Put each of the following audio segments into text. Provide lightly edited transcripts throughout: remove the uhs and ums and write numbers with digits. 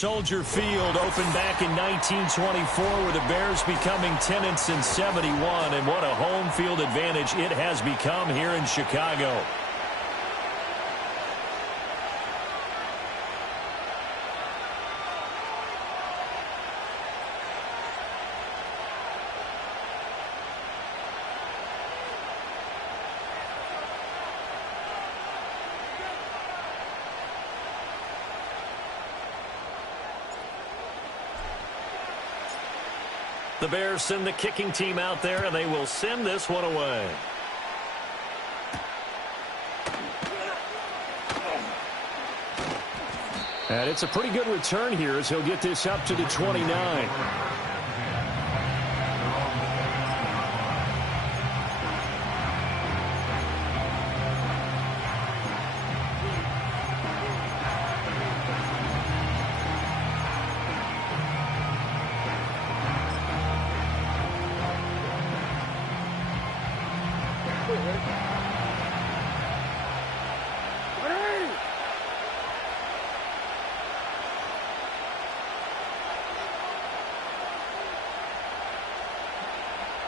Soldier Field opened back in 1924 with the Bears becoming tenants in '71, and what a home field advantage it has become here in Chicago. The Bears send the kicking team out there, and they will send this one away. And it's a pretty good return here as he'll get this up to the 29.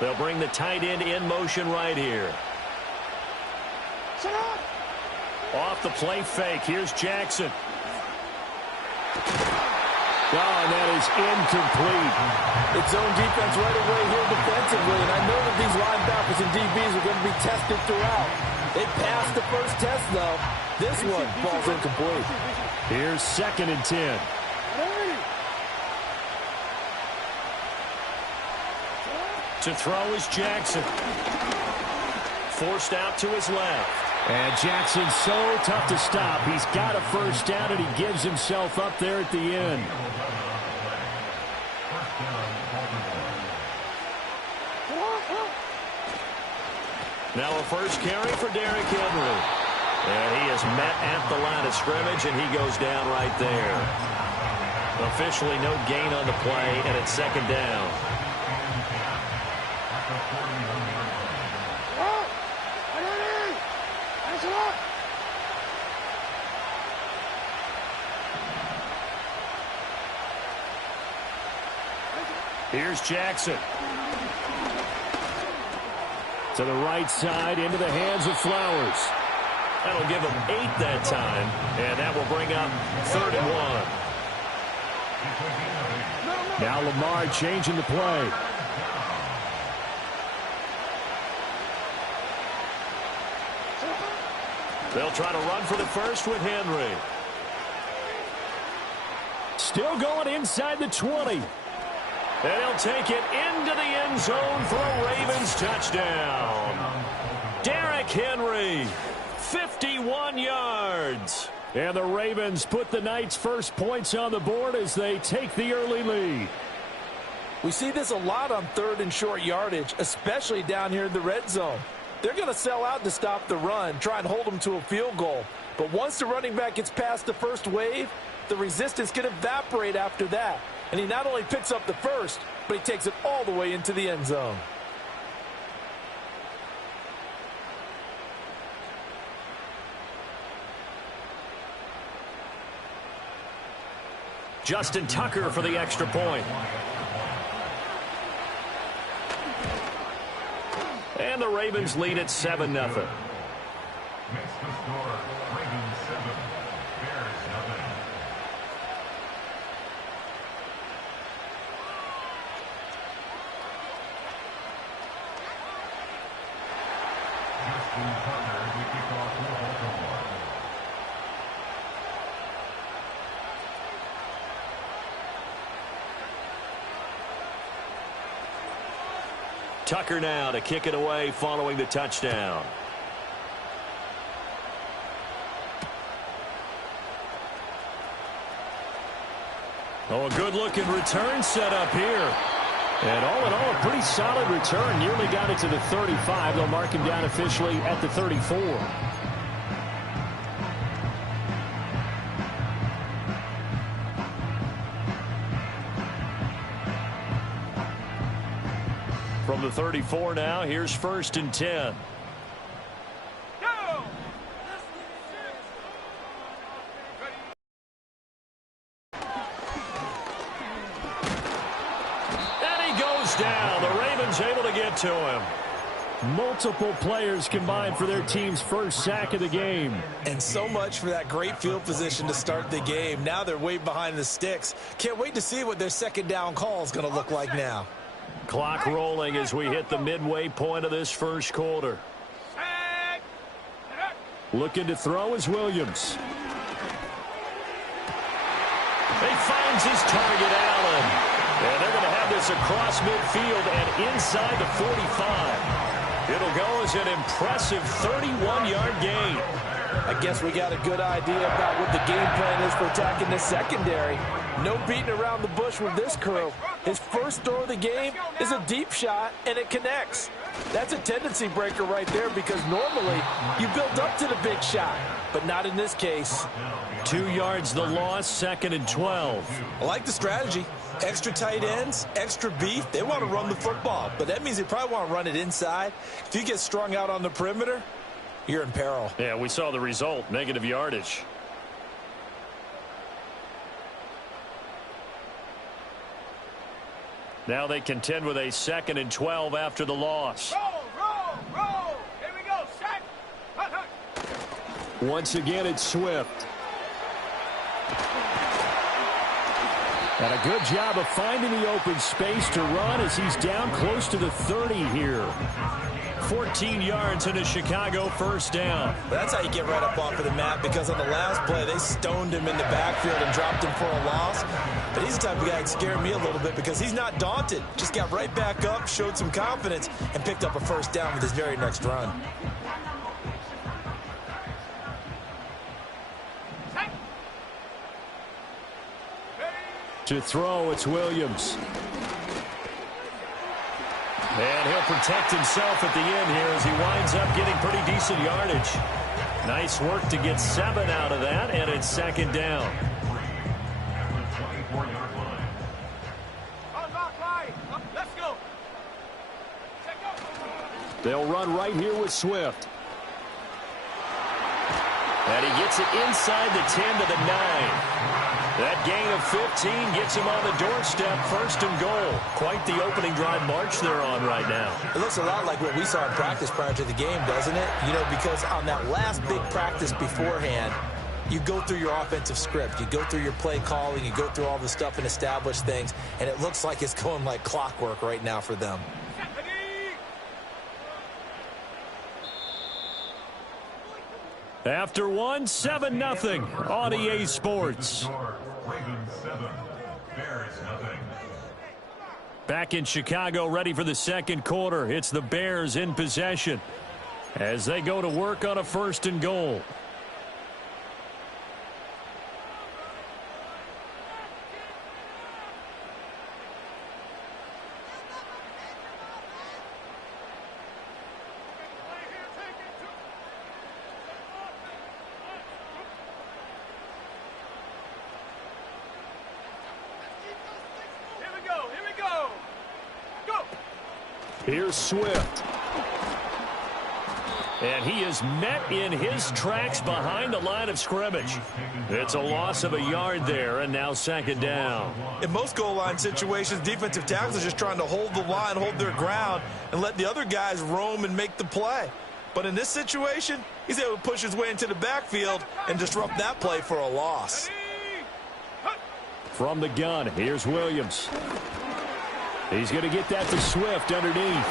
They'll bring the tight end in motion right here. Off the play fake. Here's Jackson. Oh, and that is incomplete. It's zone defense right away here defensively, and I know that these linebackers and DBs are going to be tested throughout. They passed the first test, though. This one falls incomplete. Here's 2nd and 10. To throw is Jackson. Forced out to his left. And Jackson's so tough to stop. He's got a first down, and he gives himself up there at the end. Now a first carry for Derrick Henry. And he is met at the line of scrimmage, and he goes down right there. Officially no gain on the play, and it's 2nd down. Here's Jackson. To the right side, into the hands of Flowers. That'll give him 8 that time, and that will bring up 3rd and 1. Now Lamar changing the play. They'll try to run for the first with Henry. Still going inside the 20. And he'll take it into the end zone for a Ravens touchdown. Derrick Henry, 51 yards. And the Ravens put the night's first points on the board as they take the early lead. We see this a lot on 3rd and short yardage, especially down here in the red zone. They're going to sell out to stop the run, try and hold them to a field goal. But once the running back gets past the first wave, the resistance can evaporate after that. And he not only picks up the first, but he takes it all the way into the end zone. Justin Tucker for the extra point. And the Ravens lead at 7-0. Tucker now to kick it away following the touchdown. Oh, a good-looking return set up here. And all in all, a pretty solid return. Nearly got it to the 35. They'll mark him down officially at the 34. From the 34 now, here's 1st and 10. goes down. The Ravens able to get to him. Multiple players combined for their team's first sack of the game. And so much for that great field position to start the game. Now they're way behind the sticks. Can't wait to see what their second down call is going to look like now. Clock rolling as we hit the midway point of this first quarter. Looking to throw is Williams. He finds his target, Allen. And they're going to have this across midfield and inside the 45. It'll go as an impressive 31-yard gain. I guess we got a good idea about what the game plan is for attacking the secondary. No beating around the bush with this crew. His first throw of the game is a deep shot, and it connects. That's a tendency breaker right there because normally you build up to the big shot, but not in this case. 2 yards the loss, 2nd and 12. I like the strategy. Extra tight ends, extra beef. They want to run the football, but that means they probably want to run it inside. If you get strung out on the perimeter, you're in peril. Yeah, we saw the result, negative yardage. Now they contend with a 2nd and 12 after the loss. Roll. Here we go. Set. Once again, it's Swift. And a good job of finding the open space to run as he's down close to the 30 here. 14 yards and a Chicago first down. That's how you get right up off of the map, because on the last play, they stoned him in the backfield and dropped him for a loss. But he's the type of guy that scared me a little bit because he's not daunted. Just got right back up, showed some confidence, and picked up a first down with his very next run. To throw, it's Williams. And he'll protect himself at the end here as he winds up getting pretty decent yardage. Nice work to get 7 out of that, and it's 2nd down. Let's go. They'll run right here with Swift. And he gets it inside the 10 to the 9. That gain of 15 gets him on the doorstep, 1st and goal. Quite the opening drive march they're on right now. It looks a lot like what we saw in practice prior to the game, doesn't it? You know, because on that last big practice beforehand, you go through your offensive script. You go through your play calling. You go through all the stuff and establish things. And it looks like it's going like clockwork right now for them. After 7-0 on EA Sports. Back in Chicago, ready for the second quarter. It's the Bears in possession as they go to work on a 1st and goal. Here's Swift. And he is met in his tracks behind the line of scrimmage. It's a loss of a yard there, and now 2nd down. In most goal line situations, defensive tackles are just trying to hold the line, hold their ground, and let the other guys roam and make the play. But in this situation, he's able to push his way into the backfield and disrupt that play for a loss. From the gun, here's Williams. He's going to get that to Swift underneath.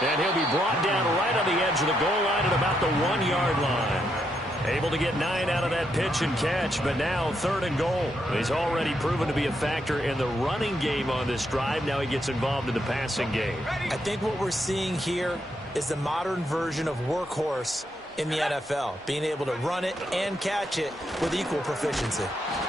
And he'll be brought down right on the edge of the goal line at about the 1-yard line. Able to get 9 out of that pitch and catch, but now 3rd and goal. He's already proven to be a factor in the running game on this drive. Now he gets involved in the passing game. I think what we're seeing here is the modern version of workhorse in the NFL, being able to run it and catch it with equal proficiency.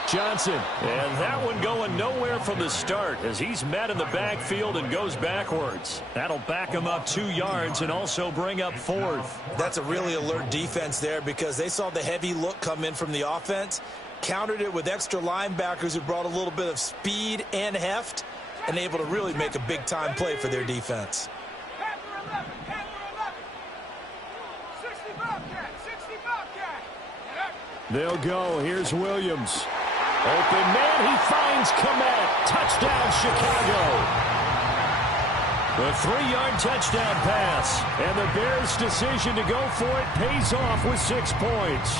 Johnson. And that one going nowhere from the start as he's met in the backfield and goes backwards. That'll back him up 2 yards and also bring up 4th. That's a really alert defense there because they saw the heavy look come in from the offense, countered it with extra linebackers who brought a little bit of speed and heft, and able to really make a big-time play for their defense. They'll go. Here's Williams. Open man. He finds Mack Med. Touchdown, Chicago. A 3-yard touchdown pass. And the Bears' decision to go for it pays off with 6 points.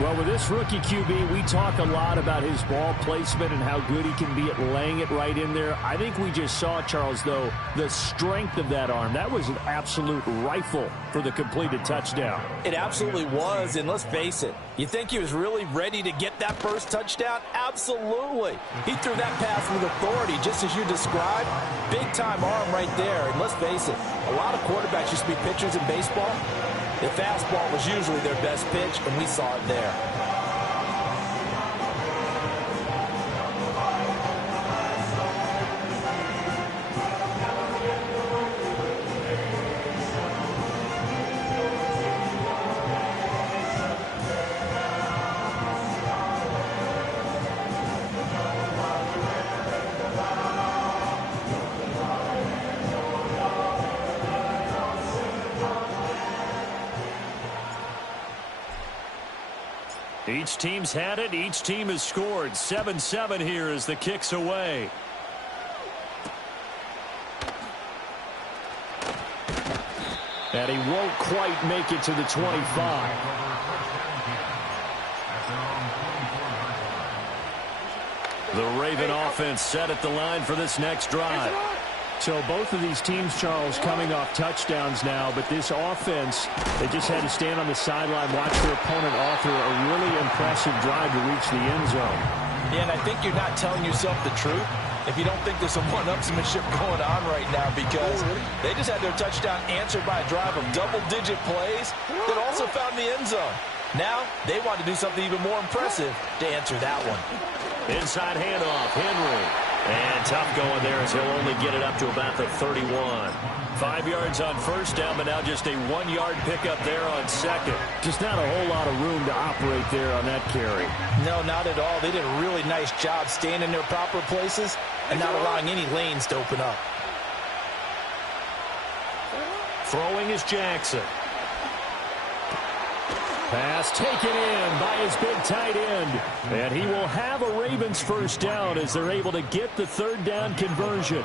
Well, with this rookie QB, we talk a lot about his ball placement and how good he can be at laying it right in there. I think we just saw, Charles, though, the strength of that arm. That was an absolute rifle for the completed touchdown. It absolutely was, and let's face it, you think he was really ready to get that first touchdown? Absolutely. He threw that pass with authority, just as you described. Big-time arm right there, and let's face it, a lot of quarterbacks used to be pitchers in baseball. The fastball was usually their best pitch, and we saw it there. Each team's had it. Each team has scored. 7-7 here as the kick's away. And he won't quite make it to the 25. The Raven offense set at the line for this next drive. So both of these teams, Charles, coming off touchdowns now, but this offense, they just had to stand on the sideline, watch their opponent author a really impressive drive to reach the end zone. Yeah, and I think you're not telling yourself the truth if you don't think there's some one-upsmanship going on right now, because they just had their touchdown answered by a drive of double-digit plays that also found the end zone. Now they want to do something even more impressive to answer that one. Inside handoff, Henry. And tough going there as he'll only get it up to about the 31. 5 yards on first down, but now just a 1-yard pickup there on second. Just not a whole lot of room to operate there on that carry. No, not at all. They did a really nice job staying in their proper places and not allowing any lanes to open up. Throwing is Jackson. Pass taken in by his big tight end. And he will have a Ravens first down as they're able to get the third down conversion.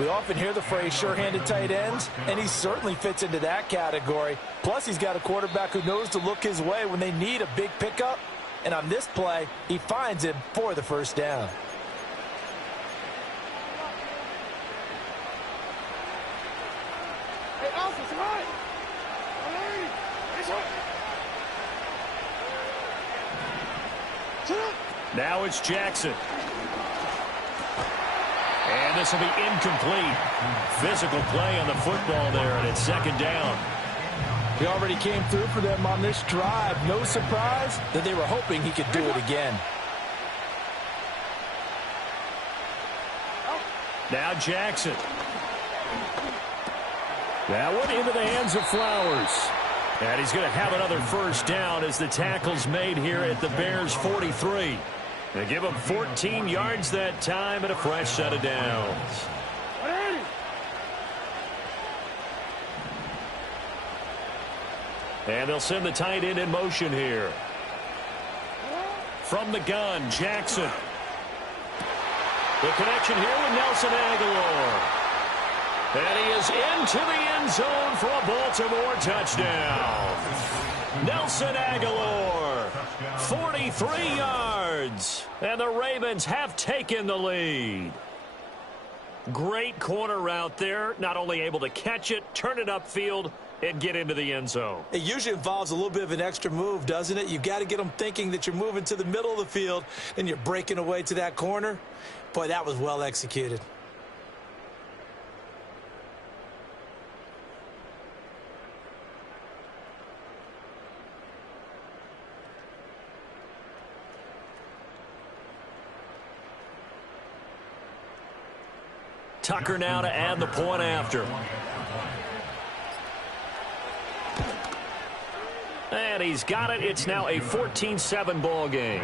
We often hear the phrase sure-handed tight ends, and he certainly fits into that category. Plus, he's got a quarterback who knows to look his way when they need a big pickup. And on this play, he finds him for the first down. Hey, Alpha, tonight. Now it's Jackson. And this will be incomplete. Physical play on the football there, and it's second down. He already came through for them on this drive. No surprise that they were hoping he could do it again. Now Jackson. That one into the hands of Flowers. And he's going to have another first down as the tackle's made here at the Bears' 43. They give him 14 yards that time and a fresh set of downs. And they'll send the tight end in motion here. From the gun, Jackson. The connection here with Nelson Aguilar. And he is into the end zone for a Baltimore touchdown. Nelson Aguilar, 43 yards. And the Ravens have taken the lead. Great corner route there. Not only able to catch it, turn it upfield, and get into the end zone. It usually involves a little bit of an extra move, doesn't it? You've got to get them thinking that you're moving to the middle of the field and you're breaking away to that corner. Boy, that was well executed. Tucker now to add the point after. And he's got it. It's now a 14-7 ball game.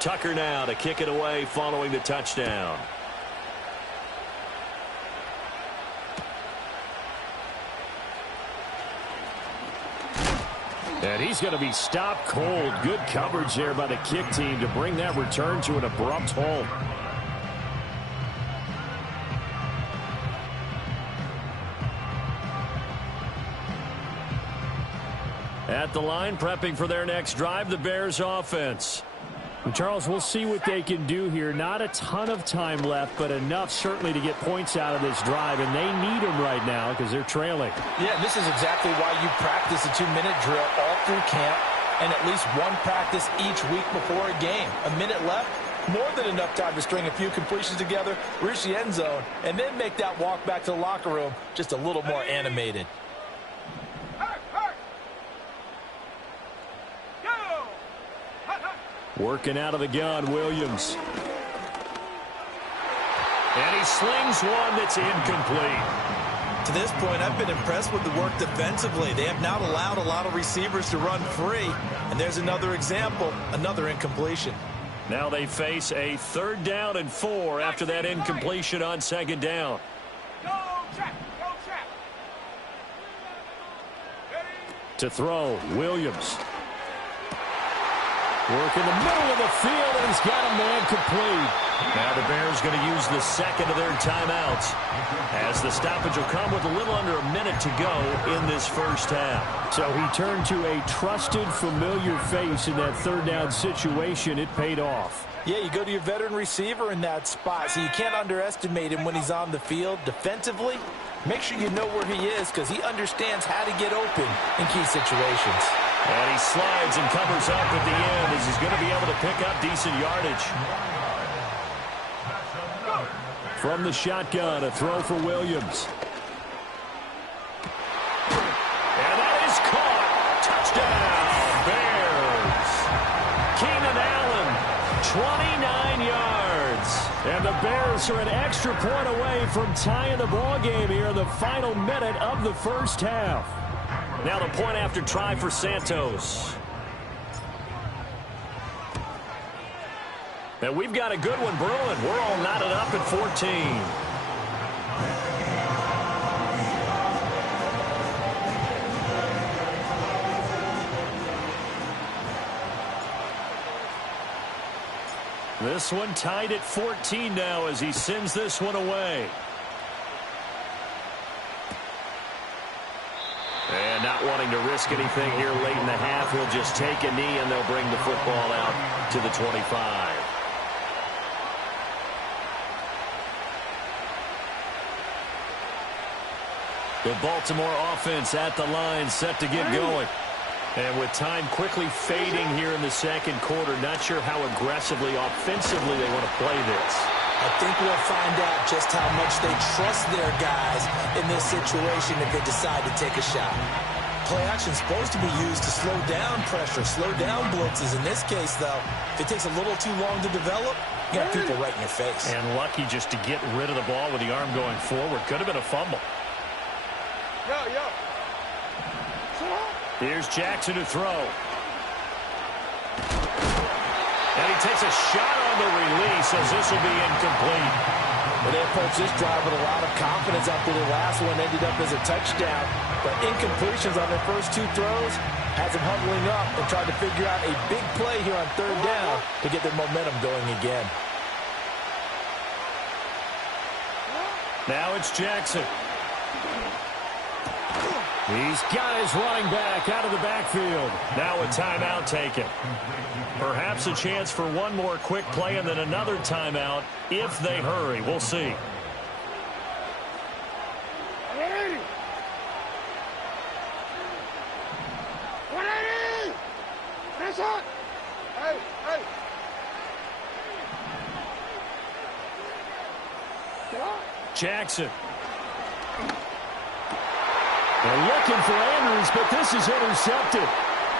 Tucker now to kick it away following the touchdown. And he's going to be stopped cold. Good coverage there by the kick team to bring that return to an abrupt halt. At the line, prepping for their next drive, the Bears offense. And Charles, we'll see what they can do here. Not a ton of time left, but enough certainly to get points out of this drive, and they need them right now because they're trailing. Yeah, this is exactly why you practice a 2-minute drill all through camp and at least one practice each week before a game. A minute left, more than enough time to string a few completions together, reach the end zone, and then make that walk back to the locker room just a little more animated. Working out of the gun, Williams. And he slings one that's incomplete. To this point, I've been impressed with the work defensively. They have not allowed a lot of receivers to run free. And there's another example, another incompletion. Now they face a 3rd down and 4 after that incompletion on 2nd down. Go check, go check. To throw, Williams. Work in the middle of the field, and he's got a man complete. Now the Bears going to use the second of their timeouts as the stoppage will come with a little under a minute to go in this first half. So he turned to a trusted, familiar face in that 3rd down situation. It paid off. Yeah, you go to your veteran receiver in that spot, so you can't underestimate him when he's on the field. Defensively, make sure you know where he is because he understands how to get open in key situations. And he slides and covers up at the end as he's going to be able to pick up decent yardage. From the shotgun, a throw for Williams. And that is caught. Touchdown, Bears. Keenan Allen, 29 yards. And the Bears are an extra point away from tying the ball game here in the final minute of the first half. Now the point after try for Santos. And we've got a good one brewing. We're all knotted up at 14. This one tied at 14 now as he sends this one away. And not wanting to risk anything here late in the half, he'll just take a knee and they'll bring the football out to the 25. The Baltimore offense at the line, set to get going. And with time quickly fading here in the second quarter, not sure how aggressively, offensively they want to play this. I think we'll find out just how much they trust their guys in this situation if they decide to take a shot. Play action is supposed to be used to slow down pressure, slow down blitzes. In this case, though, if it takes a little too long to develop, you got people right in your face. And lucky just to get rid of the ball with the arm going forward. Could have been a fumble. Yo. Here's Jackson to throw. And he takes a shot on the release as this will be incomplete. Well, they approached this drive with a lot of confidence after the last one ended up as a touchdown. But incompletions on their first 2 throws has them huddling up and trying to figure out a big play here on 3rd down to get their momentum going again. Now it's Jackson. He's got his running back out of the backfield. Now a timeout taken. Perhaps a chance for one more quick play and then another timeout if they hurry. We'll see. Jackson. They're looking for Andrews, but this is intercepted.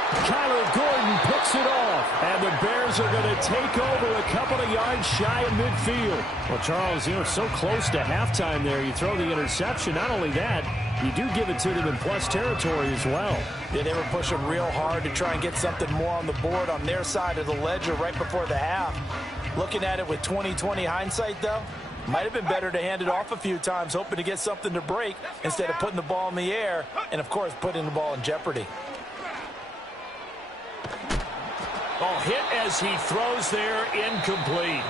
Kyler Gordon picks it off, and the Bears are going to take over a couple of yards shy of midfield. Well, Charles, so close to halftime there. You throw the interception. Not only that, you do give it to them in plus territory as well. Yeah, they were pushing real hard to try and get something more on the board on their side of the ledger right before the half. Looking at it with 20/20 hindsight, though, might have been better to hand it off a few times, hoping to get something to break instead of putting the ball in the air and, of course, putting the ball in jeopardy. Oh, hit as he throws there, incomplete.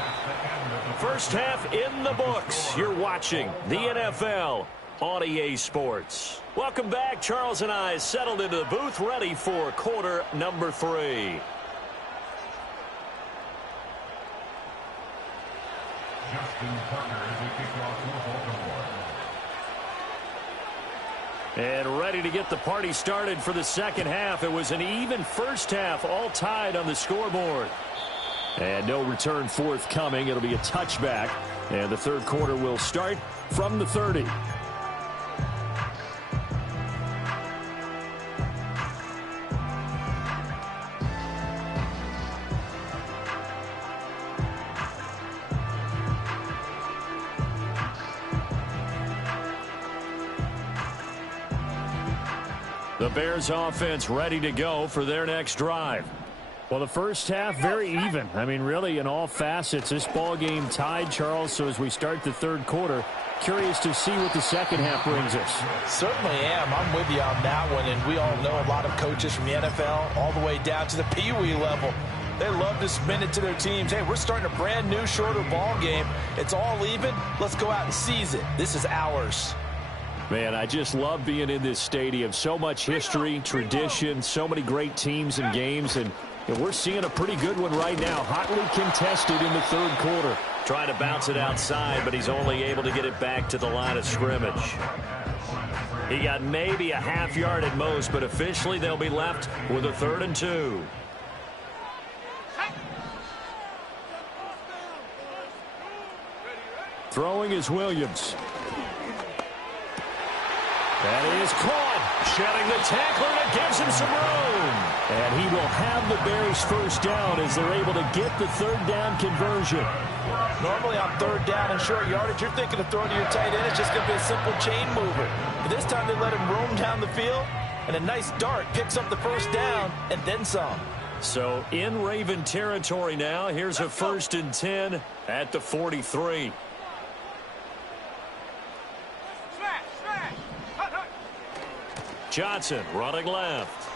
First half in the books. You're watching the NFL on EA Sports. Welcome back. Charles and I settled into the booth, ready for quarter number 3. And ready to get the party started for the second half. It was an even first half, all tied on the scoreboard. And no return forthcoming. It'll be a touchback. And the third quarter will start from the 30. The Bears offense ready to go for their next drive. Well, the first half very even. I mean, really in all facets, this ball game tied, Charles. So as we start the third quarter, curious to see what the second half brings us. Certainly am. I'm with you on that one. And we all know a lot of coaches from the NFL all the way down to the Pee Wee level. They love to spin it to their teams. Hey, we're starting a brand new, shorter ball game. It's all even. Let's go out and seize it. This is ours. Man, I just love being in this stadium. So much history, tradition, so many great teams and games, and we're seeing a pretty good one right now. Hotly contested in the third quarter. Trying to bounce it outside, but he's only able to get it back to the line of scrimmage. He got maybe a half yard at most, but officially they'll be left with a 3rd and 2. Throwing is Williams. That is caught. Shedding the tackler, and it gives him some room. And he will have the Bears first down as they're able to get the third down conversion. Normally on third down and short yardage, you're thinking of throwing to your tight end. It's just going to be a simple chain mover. But this time they let him roam down the field, and a nice dart picks up the first down and then some. So in Raven territory now. Here's a 1st and 10 at the 43. Johnson running left.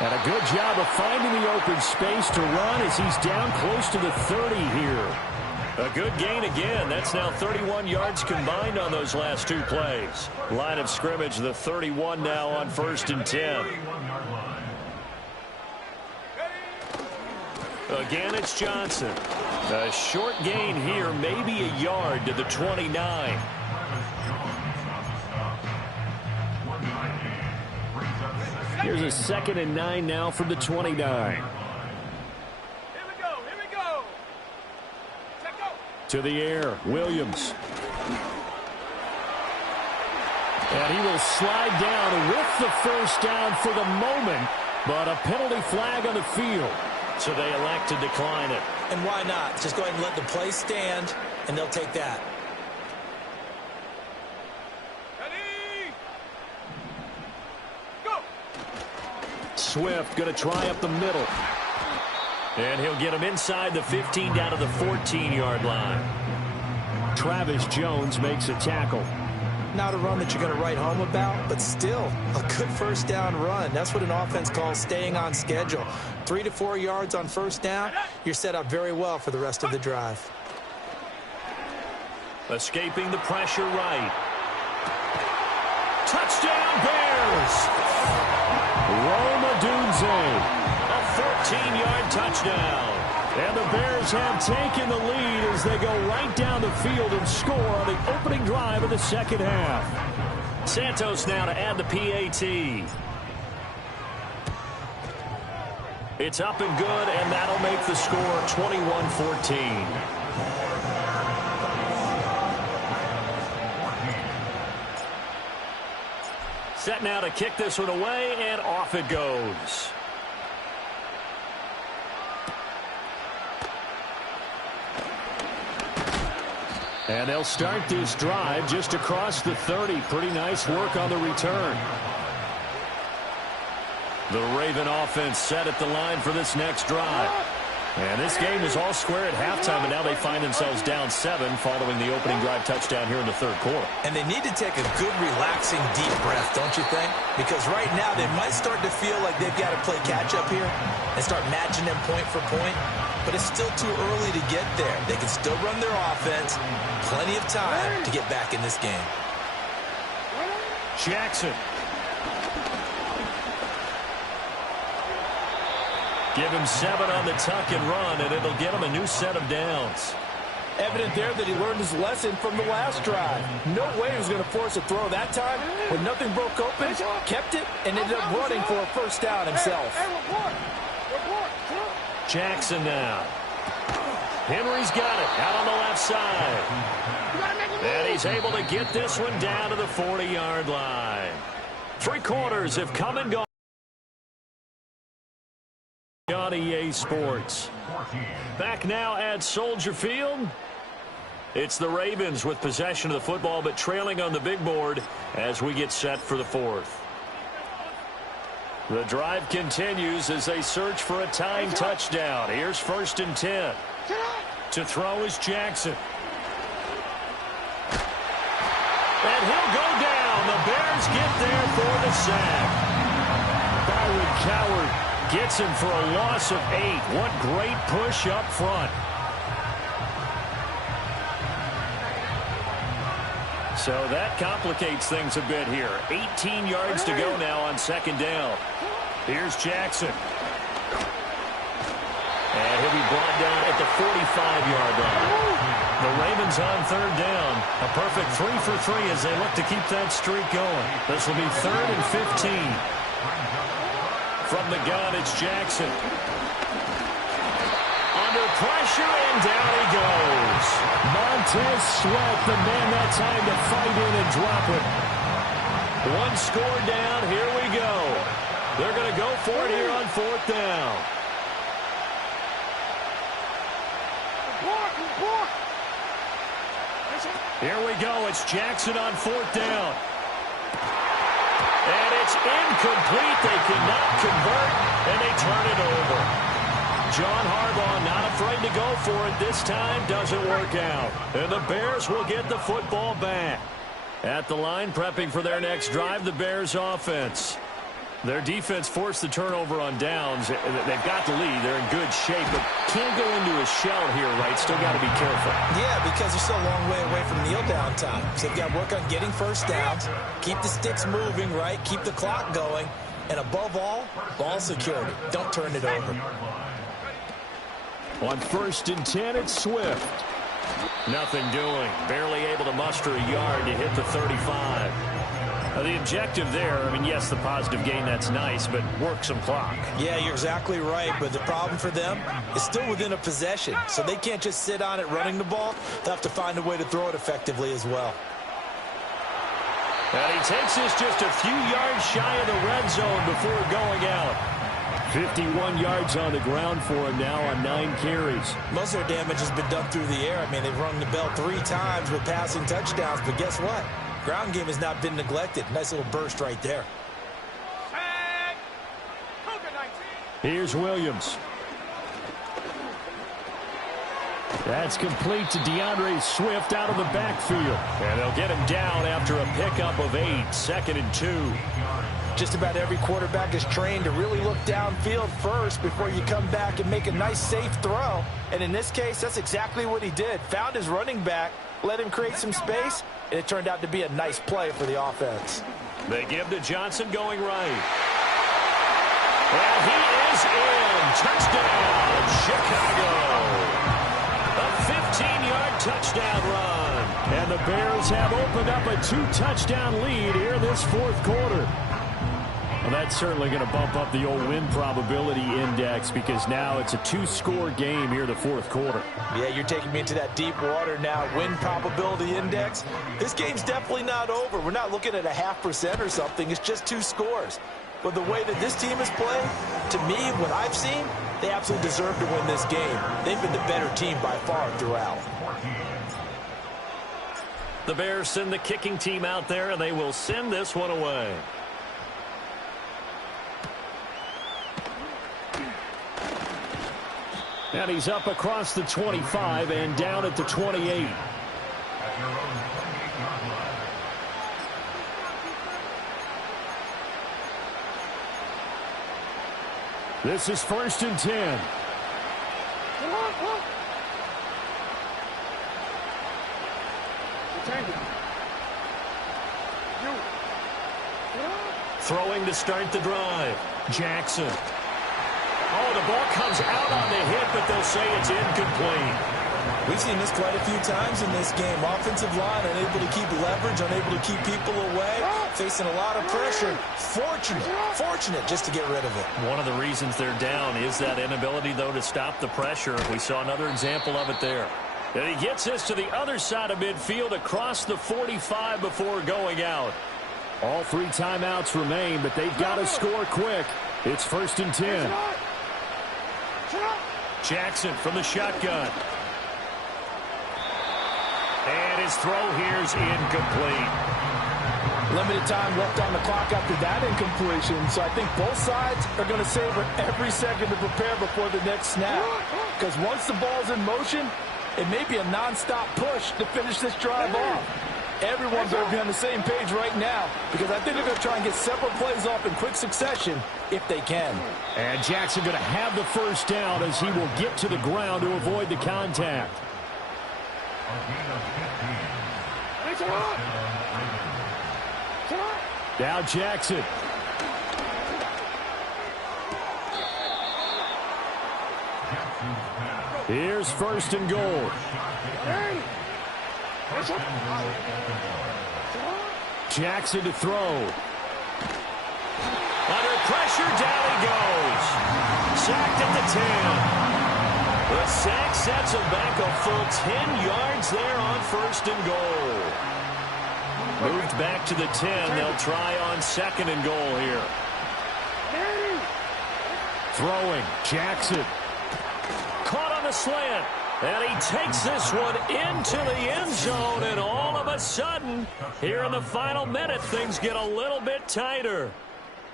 And a good job of finding the open space to run as he's down close to the 30 here. A good gain again. That's now 31 yards combined on those last 2 plays. Line of scrimmage, the 31 now on 1st and 10. Again, it's Johnson. A short gain here, maybe a yard to the 29. Here's a 2nd and 9 now from the 29. Here we go. Check go. To the air, Williams. And he will slide down with the first down for the moment, but a penalty flag on the field. So they elect to decline it. And why not? Just go ahead and let the play stand, and they'll take that. Swift going to try up the middle. And he'll get him inside the 15 down to the 14-yard line. Travis Jones makes a tackle. Not a run that you're going to write home about, but still a good first down run. That's what an offense calls staying on schedule. 3 to 4 yards on first down, you're set up very well for the rest of the drive. Escaping the pressure right. Touchdown Bears! Roma Dunze. A 14-yard touchdown. And the Bears have taken the lead as they go right down the field and score on the opening drive of the second half. Santos now to add the PAT. It's up and good, and that'll make the score 21-14. Set now to kick this one away, and off it goes. And they'll start this drive just across the 30. Pretty nice work on the return. The Raven offense set at the line for this next drive. And this game was all square at halftime, and now they find themselves down 7 following the opening drive touchdown here in the third quarter. And they need to take a good, relaxing, deep breath, don't you think? Because right now they might start to feel like they've got to play catch-up here and start matching them point for point. But it's still too early to get there. They can still run their offense. Plenty of time to get back in this game. Jackson. Give him 7 on the tuck and run, and it'll get him a new set of downs. Evident there that he learned his lesson from the last drive. No way he was going to force a throw that time. When nothing broke open, kept it, and ended up running for a first down himself. Jackson now. Henry's got it out on the left side. And he's able to get this one down to the 40-yard line. 3 quarters have come and gone on EA Sports. Back now at Soldier Field. It's the Ravens with possession of the football, but trailing on the big board as we get set for the 4th. The drive continues as they search for a tying touchdown. Here's 1st and 10. To throw is Jackson. And he'll go down. The Bears get there for the sack. Byron Coward gets him for a loss of 8. What great push up front. So that complicates things a bit here. 18 yards to go now on 2nd down. Here's Jackson. And he'll be brought down at the 45-yard line. The Ravens on 3rd down. A perfect 3 for 3 as they look to keep that streak going. This will be 3rd and 15. From the gun, it's Jackson. Under pressure, and down he goes. Montez Sweat, the man that time to fight in and drop it. 1 score down, here we go. They're going to go for it here on 4th down. Here we go, it's Jackson on 4th down. And it's incomplete. They cannot convert, and they turn it over. John Harbaugh not afraid to go for it this time. Doesn't work out. And the Bears will get the football back. At the line, prepping for their next drive, the Bears offense. Their defense forced the turnover on downs. They've got the lead. They're in good shape, but can't go into a shell here, right? Still got to be careful. Yeah, because they're still a long way away from kneel down time. So they've got to work on getting first downs, keep the sticks moving, right? Keep the clock going. And above all, ball security. Don't turn it over. On 1st and 10, it's Swift. Nothing doing. Barely able to muster a yard to hit the 35. The objective there, I mean, yes, the positive gain, that's nice, but work some clock. Yeah, you're exactly right, but the problem for them is still within a possession, so they can't just sit on it running the ball. They'll have to find a way to throw it effectively as well. And he takes this just a few yards shy of the red zone before going out. 51 yards on the ground for him now on 9 carries. Most of their damage has been done through the air. I mean, they've rung the bell 3 times with passing touchdowns, but guess what? Ground game has not been neglected. Nice little burst right there. Here's Williams. That's complete to DeAndre Swift out of the backfield. And they'll get him down after a pickup of 8, 2nd and 2. Just about every quarterback is trained to really look downfield first before you come back and make a nice, safe throw. And in this case, that's exactly what he did. Found his running back, let him create some space, and it turned out to be a nice play for the offense. They give to Johnson going right. And he is in. Touchdown, Chicago. A 15-yard touchdown run. And the Bears have opened up a 2-touchdown lead here this 4th quarter. That's certainly going to bump up the old win probability index because now it's a 2-score game here the fourth quarter. Yeah, you're taking me into that deep water now. Win probability index. This game's definitely not over. We're not looking at a 0.5% or something. It's just 2 scores. But the way that this team is playing, to me, what I've seen, they absolutely deserve to win this game. They've been the better team by far throughout. The Bears send the kicking team out there, and they will send this one away. And he's up across the 25 and down at the 28. This is 1st and 10. Throwing to start the drive. Jackson. Oh, the ball comes out on the hit, but they'll say it's incomplete. We've seen this quite a few times in this game. Offensive line unable to keep leverage, unable to keep people away, facing a lot of pressure. Fortunate just to get rid of it. One of the reasons they're down is that inability, though, to stop the pressure. We saw another example of it there. And he gets this to the other side of midfield across the 45 before going out. All 3 timeouts remain, but they've got to score quick. It's 1st and 10. Jackson from the shotgun. And his throw here's incomplete. Limited time left on the clock after that incompletion, so I think both sides are going to savor every second to prepare before the next snap. Because once the ball's in motion, it may be a nonstop push to finish this drive off. Everyone better be on the same page right now because I think they're going to try and get several plays off in quick succession if they can. And Jackson going to have the first down as he will get to the ground to avoid the contact. Now Jackson. Here's 1st and goal. Jackson to throw. Under pressure, down he goes. Sacked at the 10. The sack sets him back a full 10 yards there on 1st and goal. Moved back to the 10. They'll try on 2nd and goal here. Throwing. Jackson. Caught on the slant. And he takes this one into the end zone, and all of a sudden, here in the final minute, things get a little bit tighter.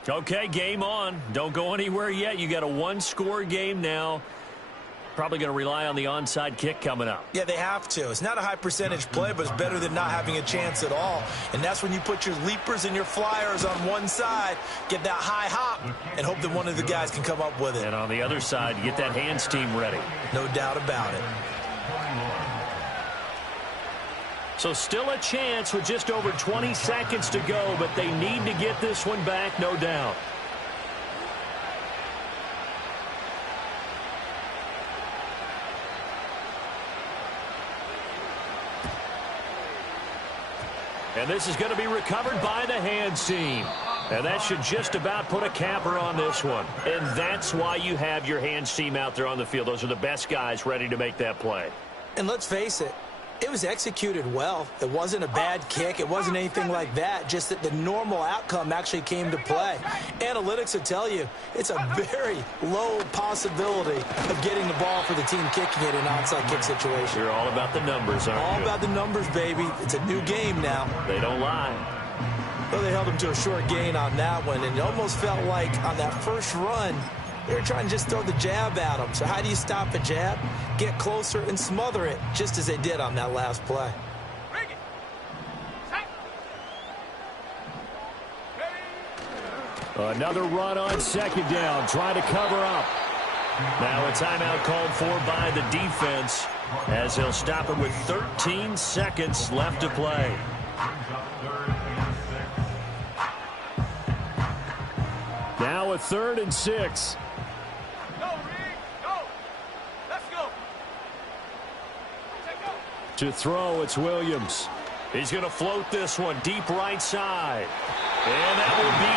Okay, game on. Don't go anywhere yet. You got a 1-score game now. Probably going to rely on the onside kick coming up. Yeah, they have to. It's not a high percentage play, but it's better than not having a chance at all. And that's when you put your leapers and your flyers on one side, get that high hop, and hope that one of the guys can come up with it. And on the other side, you get that hands team ready. No doubt about it. So still a chance with just over 20 seconds to go, but they need to get this one back, no doubt. And this is going to be recovered by the hands team. And that should just about put a capper on this one. And that's why you have your hands team out there on the field. Those are the best guys ready to make that play. And let's face it, it was executed well. It wasn't a bad kick. It wasn't anything like that. Just that the normal outcome actually came to play. Analytics will tell you it's a very low possibility of getting the ball for the team kicking it in an onside kick situation. You're all about the numbers, aren't you? All about the numbers, baby. It's a new game now. They don't lie. Well, they held him to a short gain on that one, and it almost felt like on that first run, they were trying to just throw the jab at him. So how do you stop a jab? Get closer and smother it, just as they did on that last play. Another run on 2nd down. Try to cover up. Now a timeout called for by the defense as he'll stop it with 13 seconds left to play. Now a 3rd and 6. To throw, it's Williams. He's going to float this one deep right side. And that will be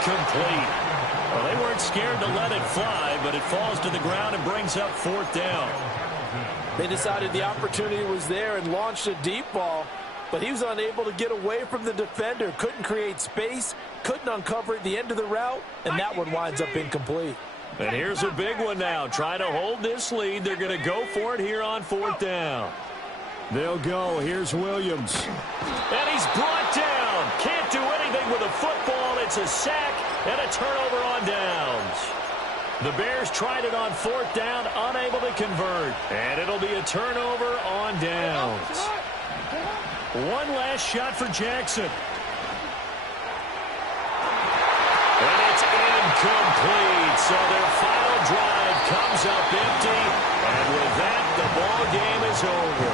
incomplete. Well, they weren't scared to let it fly, but it falls to the ground and brings up 4th down. They decided the opportunity was there and launched a deep ball, but he was unable to get away from the defender, couldn't create space, couldn't uncover at the end of the route, and that one winds up incomplete. And here's a big one now. Trying to hold this lead. They're going to go for it here on 4th down. They'll go. Here's Williams. And he's brought down. Can't do anything with a football. It's a sack and a turnover on downs. The Bears tried it on 4th down, unable to convert. And it'll be a turnover on downs. One last shot for Jackson. And it's incomplete. So their final drive comes up empty. And with that, the ball game is over.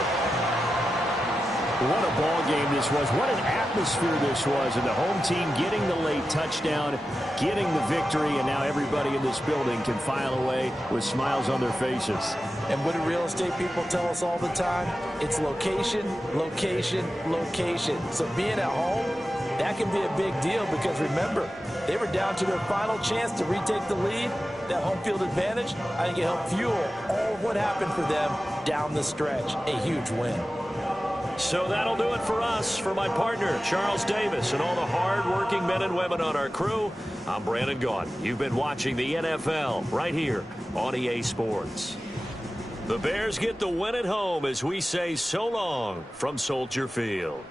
What a ball game this was. What an atmosphere this was. And the home team getting the late touchdown, getting the victory, and now everybody in this building can file away with smiles on their faces. And what do real estate people tell us all the time? It's location, location, location. So being at home, that can be a big deal because remember, they were down to their final chance to retake the lead. That home field advantage, I think it helped fuel all of what happened for them down the stretch. A huge win. So that'll do it for us. For my partner, Charles Davis, and all the hard-working men and women on our crew, I'm Brandon Gaudin. You've been watching the NFL right here on EA Sports. The Bears get the win at home as we say so long from Soldier Field.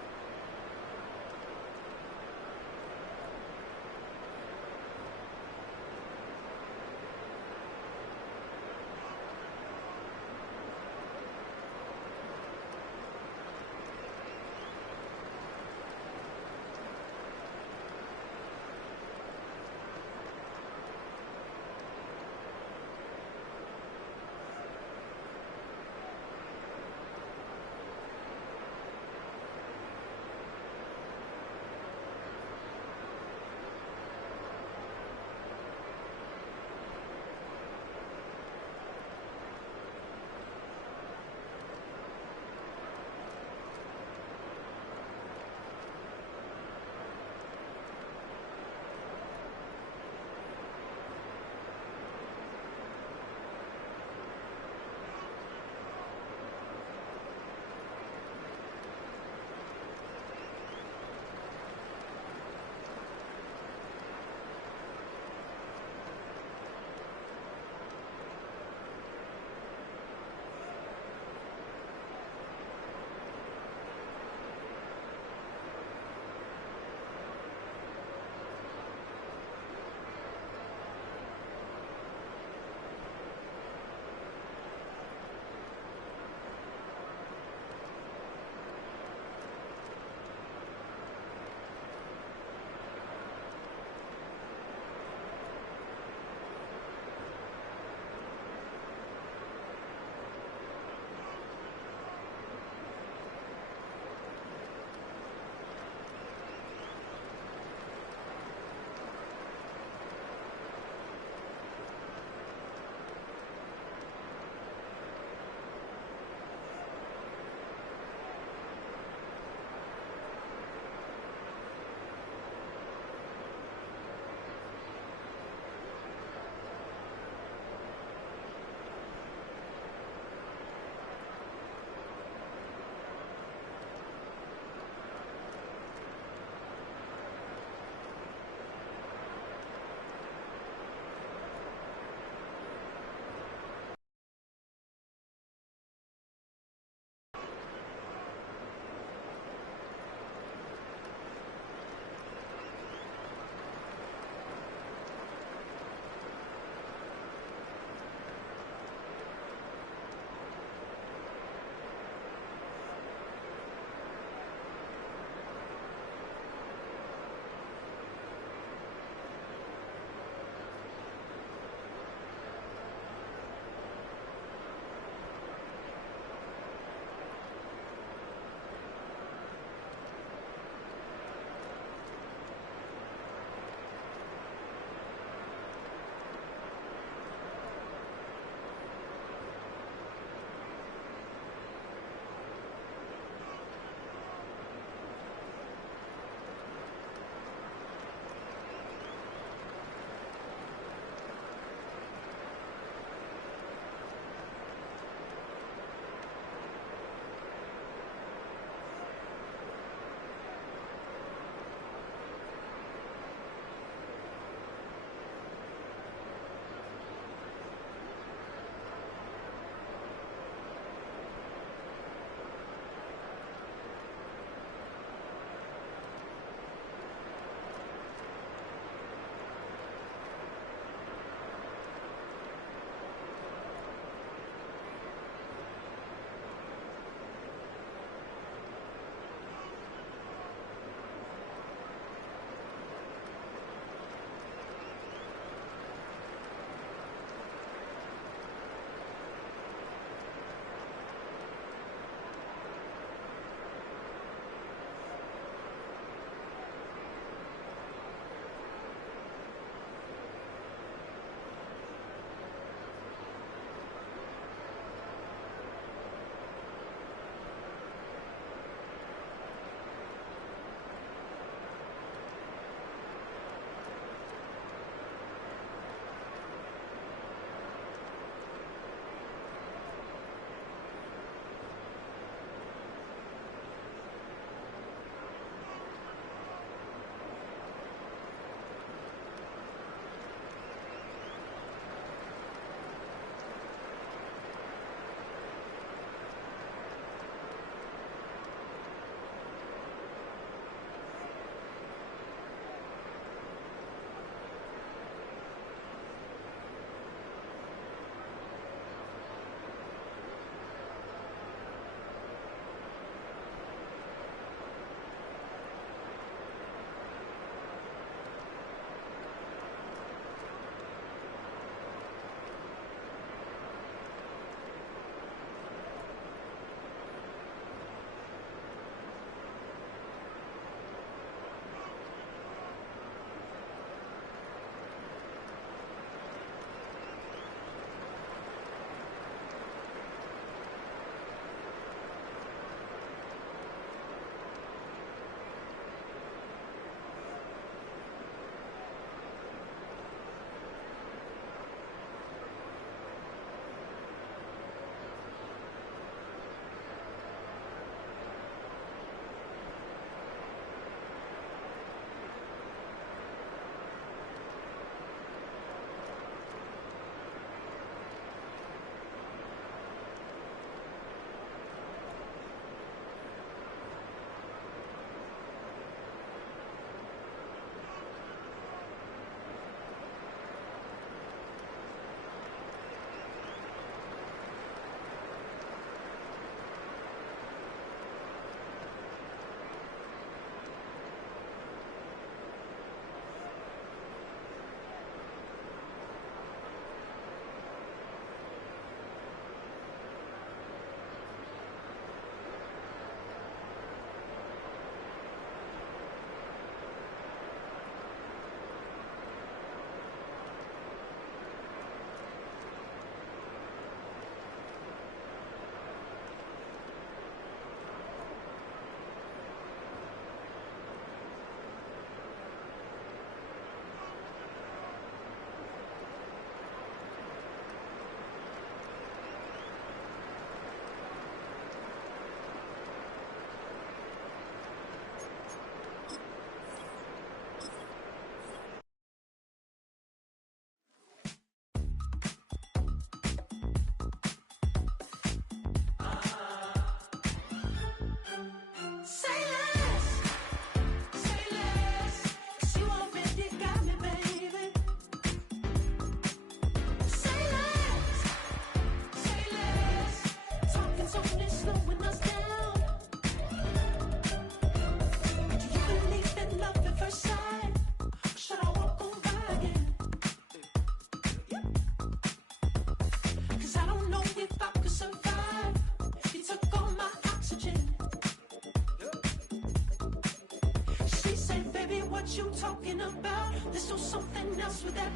what you talking about. There's no something else with that.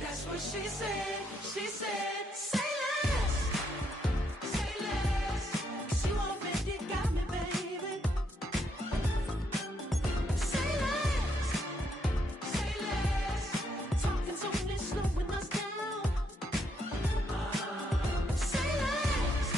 That's what she said. She said, say less. Say less. 'Cause you already got me, baby. Say less. Say less. Talking's only slowing us down. Say less.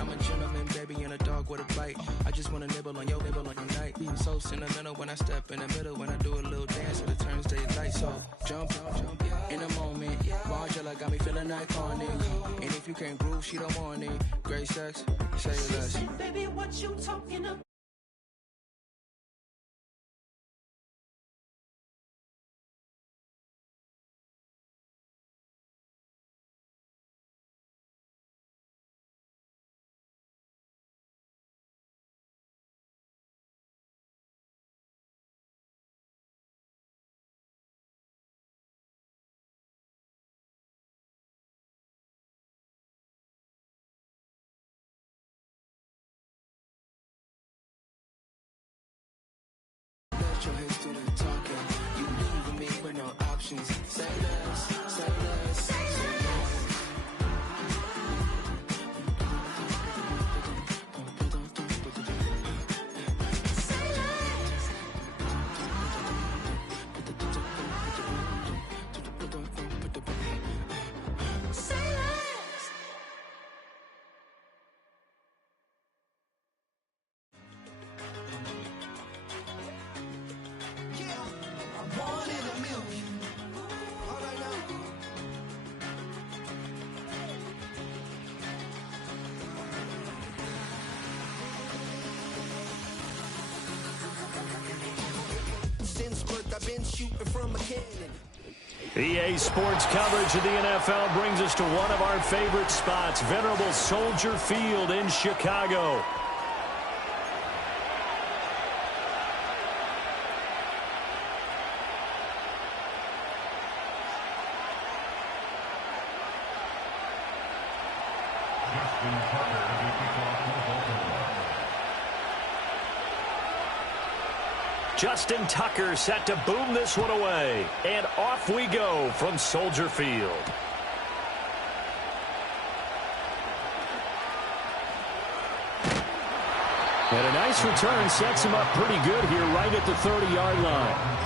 I'm a gentleman, baby, and a dog with a bite. I just wanna nibble on your night. I'm so sentimental when I step in the middle. When I do a little dance, it turns daylight. So jump, in a moment. Margella got me feeling iconic. And if you can't groove, she don't want it. Great sex, say less. Say, baby, what you talking about? Let your hands do the talking. You leaving me with no options. Say less, say less, say less. Say less. I've been shooting from a cannon. EA Sports coverage of the NFL brings us to one of our favorite spots, venerable Soldier Field in Chicago. Justin Tucker set to boom this one away. And off we go from Soldier Field. And a nice return sets him up pretty good here right at the 30-yard line.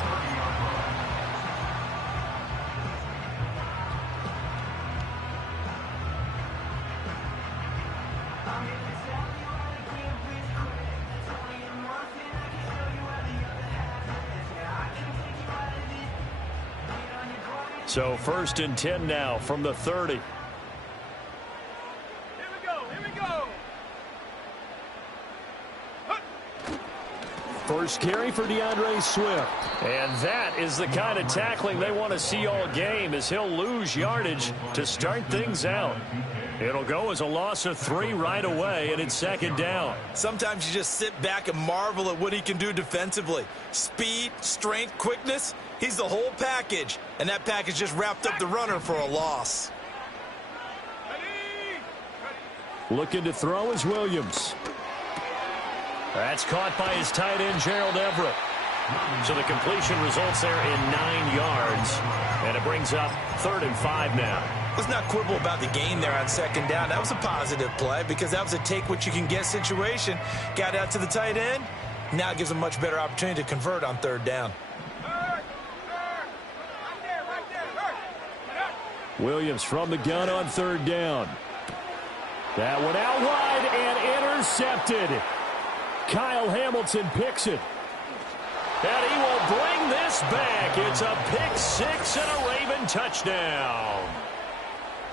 So 1st and 10 now from the 30. Here we go. Here we go. First carry for DeAndre Swift. And that is the kind of tackling they want to see all game, as he'll lose yardage to start things out. It'll go as a loss of 3 right away, and it's 2nd down. Sometimes you just sit back and marvel at what he can do defensively. Speed, strength, quickness. He's the whole package, and that package just wrapped up the runner for a loss. Looking to throw is Williams. That's caught by his tight end, Gerald Everett. So the completion results there in 9 yards, and it brings up 3rd and 5 now. Let's not quibble about the gain there on 2nd down. That was a positive play because that was a take-what-you-can-get situation. Got out to the tight end. Now it gives a much better opportunity to convert on 3rd down. Williams from the gun on 3rd down. That one out wide and intercepted. Kyle Hamilton picks it. And he will bring this back. It's a pick 6 and a Raven touchdown.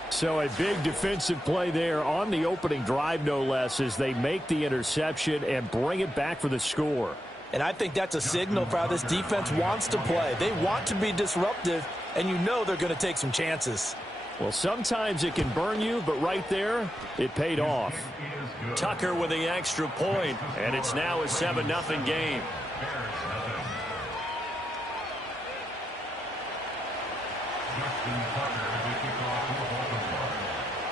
So a big defensive play there on the opening drive, no less, as they make the interception and bring it back for the score. And I think that's a signal for how this defense wants to play. They want to be disruptive, and you know they're going to take some chances. Well, sometimes it can burn you, but right there, it paid off. Tucker with the extra point, and it's now a 7-0 game.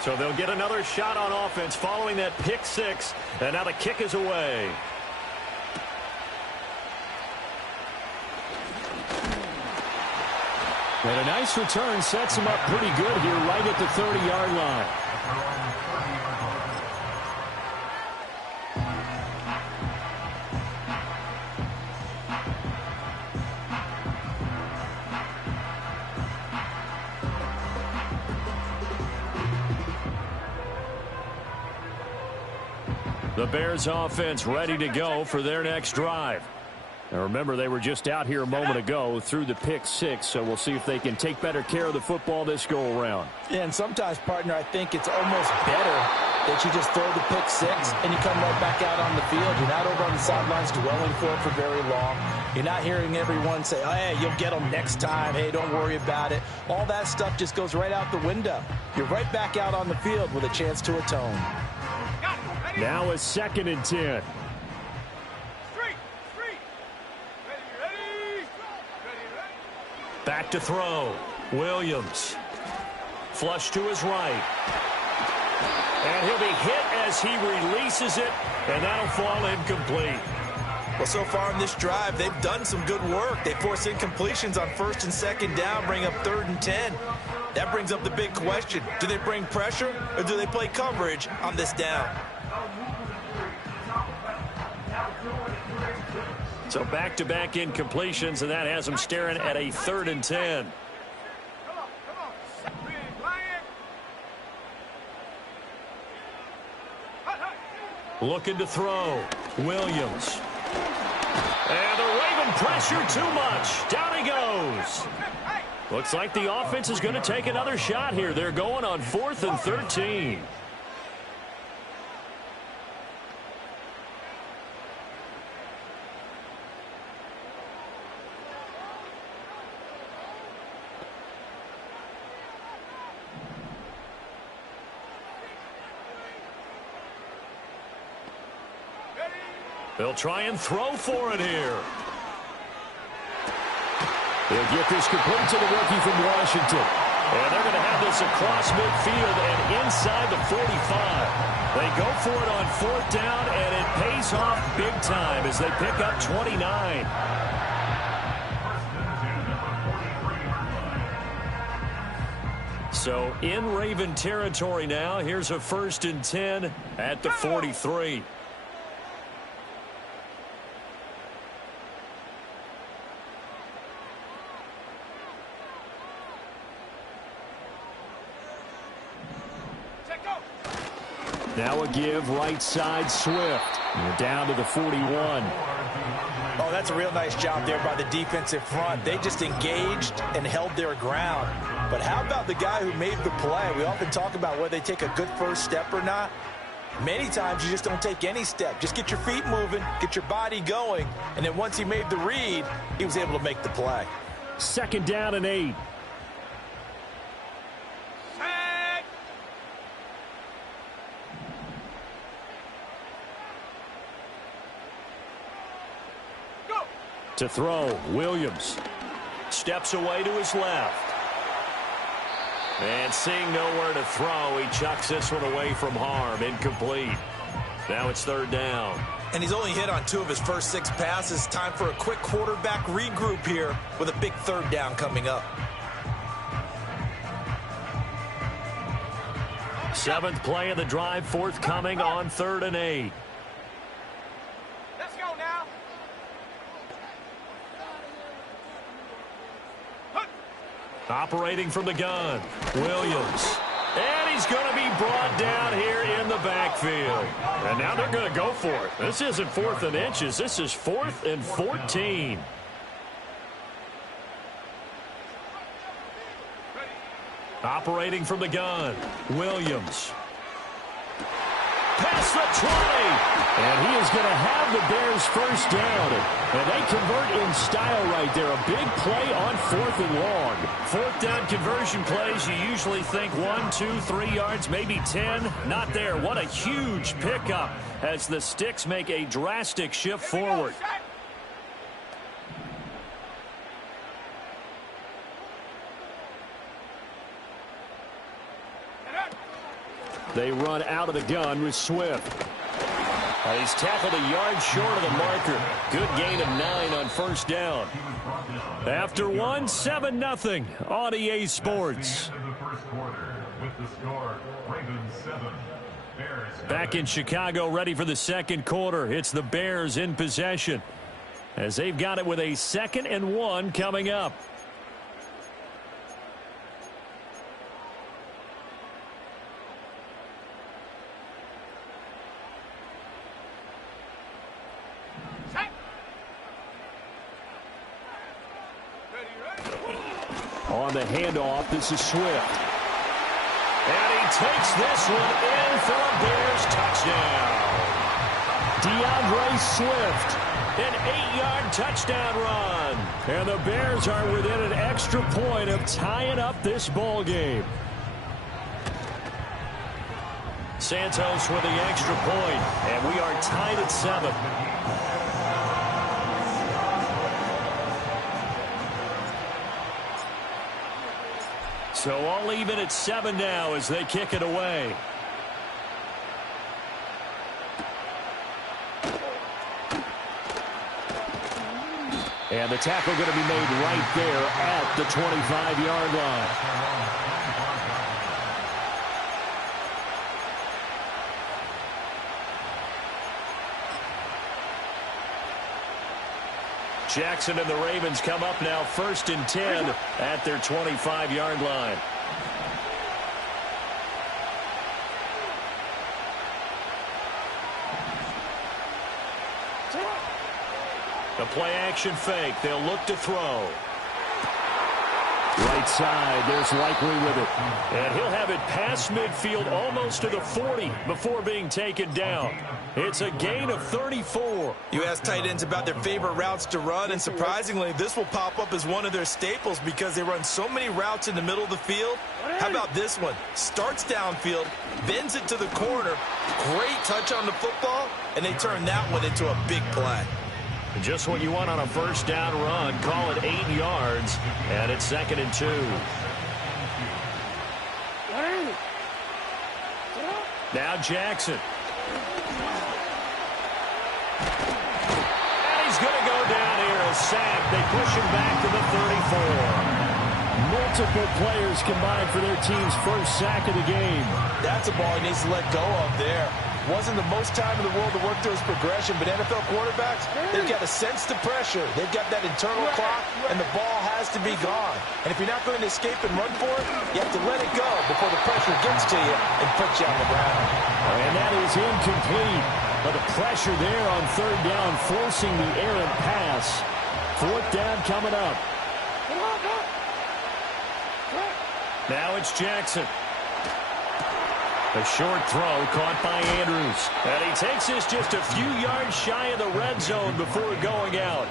So they'll get another shot on offense following that pick six. And now the kick is away. And a nice return sets him up pretty good here right at the 30-yard line. The Bears offense ready to go for their next drive. Now remember, they were just out here a moment ago through the pick six, so we'll see if they can take better care of the football this go-around. Yeah, and sometimes, partner, I think it's almost better that you just throw the pick six and you come right back out on the field. You're not over on the sidelines dwelling for it for very long. You're not hearing everyone say, oh, hey, you'll get them next time. Hey, don't worry about it. All that stuff just goes right out the window. You're right back out on the field with a chance to atone. Now a 2nd and 10. Back to throw. Williams. Flush to his right. And he'll be hit as he releases it, and that'll fall incomplete. Well, so far in this drive, they've done some good work. They force incompletions on 1st and 2nd down, bring up 3rd and 10. That brings up the big question. Do they bring pressure, or do they play coverage on this down? So back-to-back incompletions, and that has them staring at a 3rd and 10. Looking to throw. Williams. And the Raven pressure too much. Down he goes. Looks like the offense is going to take another shot here. They're going on 4th and 13. They'll try and throw for it here. They'll get this complete to the rookie from Washington. And they're going to have this across midfield and inside the 45. They go for it on 4th down, and it pays off big time as they pick up 29. So in Raven territory now. Here's a 1st and 10 at the 43. Now a give right side Swift. And down to the 41. Oh, that's a real nice job there by the defensive front. They just engaged and held their ground. But how about the guy who made the play? We often talk about whether they take a good first step or not. Many times you just don't take any step. Just get your feet moving, get your body going, and then once he made the read, he was able to make the play. 2nd down and 8. To throw, Williams. Steps away to his left. And seeing nowhere to throw, he chucks this one away from harm. Incomplete. Now it's 3rd down. And he's only hit on 2 of his first 6 passes. Time for a quick quarterback regroup here with a big 3rd down coming up. 7th play of the drive, forthcoming on 3rd and 8. Let's go now. Operating from the gun, Williams. And he's going to be brought down here in the backfield. And now they're going to go for it. This isn't 4th and inches. This is 4th and 14. Operating from the gun, Williams. Past the 20. And he is going to have the Bears first down. And they convert in style right there. A big play on 4th and long. 4th down conversion plays, you usually think 1, 2, 3 yards, maybe 10. Not there. What a huge pickup as the Sticks make a drastic shift forward. They run out of the gun with Swift. He's tackled a yard short of the marker. Good gain of 9 on first down. After 1, 7-0 on EA Sports. Back in Chicago, ready for the second quarter. It's the Bears in possession, as they've got it with a 2nd and 1 coming up. On the handoff, this is Swift. And he takes this one in for a Bears touchdown. DeAndre Swift, An 8-yard touchdown run. and the Bears are within an extra point of tying up this ball game. Santos with the extra point, and we are tied at 7. So all even at 7 now as they kick it away. And the tackle going to be made right there at the 25-yard line. Jackson and the Ravens come up now 1st and 10 at their 25-yard line. The play action fake. They'll look to throw. Right side, there's Likely with it. And he'll have it past midfield almost to the 40 before being taken down. It's a gain of 34. You ask tight ends about their favorite routes to run, and surprisingly, this will pop up as one of their staples because they run so many routes in the middle of the field. How about this one? Starts downfield, bends it to the corner, great touch on the football, and they turn that one into a big play. Just what you want on a first down run. Call it 8 yards, and it's 2nd and 2. Now Jackson. And he's going to go down here, a sack. They push him back to the 34. Multiple players combined for their team's first sack of the game. That's a ball he needs to let go of there. Wasn't the most time in the world to work through his progression, but NFL quarterbacks, they've got to sense the pressure. They've got that internal clock, and the ball has to be gone. And if you're not going to escape and run for it, you have to let it go before the pressure gets to you and puts you on the ground. And that is incomplete. But the pressure there on 3rd down, forcing the errant pass. 4th down coming up. Now it's Jackson. A short throw caught by Andrews. And he takes this just a few yards shy of the red zone before going out.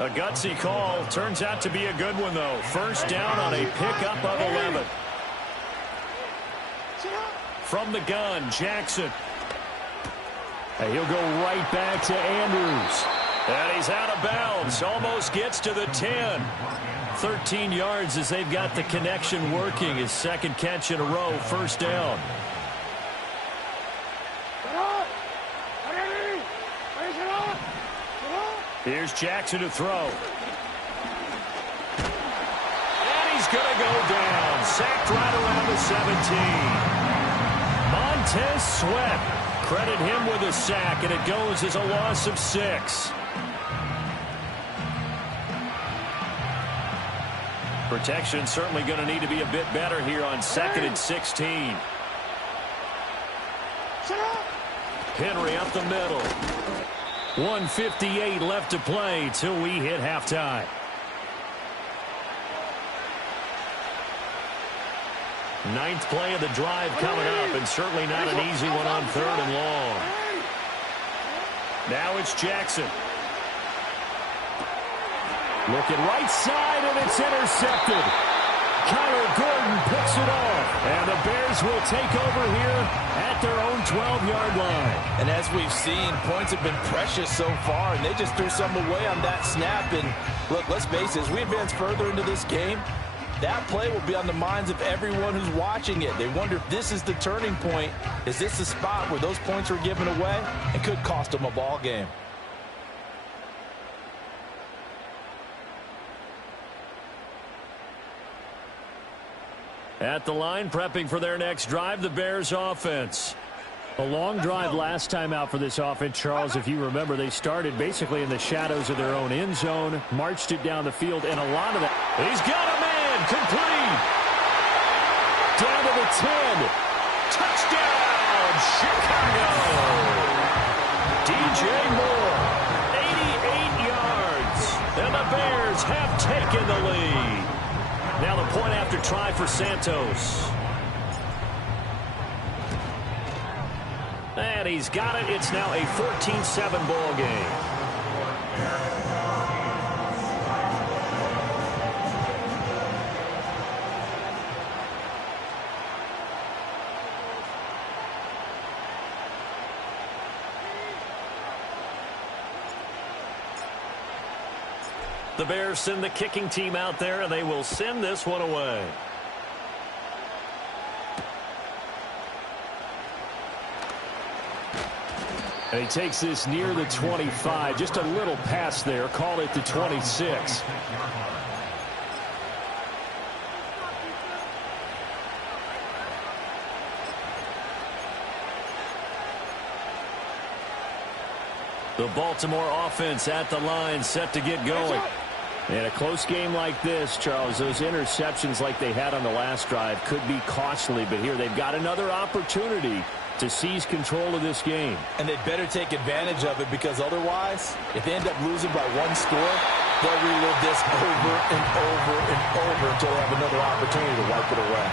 A gutsy call. Turns out to be a good one, though. First down on a pickup of 11. From the gun, Jackson. And he'll go right back to Andrews. And he's out of bounds. Almost gets to the 10. 13 yards as they've got the connection working. His 2nd catch in a row, first down. Here's Jackson to throw. And he's going to go down. Sacked right around the 17. Montez Sweat. Credit him with a sack, and it goes as a loss of 6. Protection certainly going to need to be a bit better here on 2nd and 16. Henry up the middle. 1:58 left to play till we hit halftime. Ninth play of the drive coming up, and certainly not an easy one on 3rd and long. Now it's Jackson. Looking right side, and it's intercepted. Kyler Gordon picks it off, and the Bears will take over here at their own 12-yard line. And as we've seen, points have been precious so far, and they just threw some away on that snap. And look, let's face it, as we advance further into this game, that play will be on the minds of everyone who's watching it. They wonder if this is the turning point. Is this the spot where those points were given away and could cost them a ball game? At the line, prepping for their next drive, the Bears offense. A long drive last time out for this offense, Charles. If you remember, they started basically in the shadows of their own end zone, marched it down the field, and a lot of that. He's got a man, complete. Down to the 10. Touchdown, Chicago. DJ Moore, 88 yards. And the Bears have taken the lead. Now the point after try for Santos. And he's got it. It's now a 14-7 ball game. The Bears send the kicking team out there, and they will send this one away. And he takes this near the 25. Just a little pass there. Call it the 26. The Baltimore offense at the line, set to get going. In a close game like this, Charles, those interceptions like they had on the last drive could be costly. But here they've got another opportunity to seize control of this game. And they better take advantage of it, because otherwise, if they end up losing by one score, they'll relive this over and over and over until they have another opportunity to wipe it away.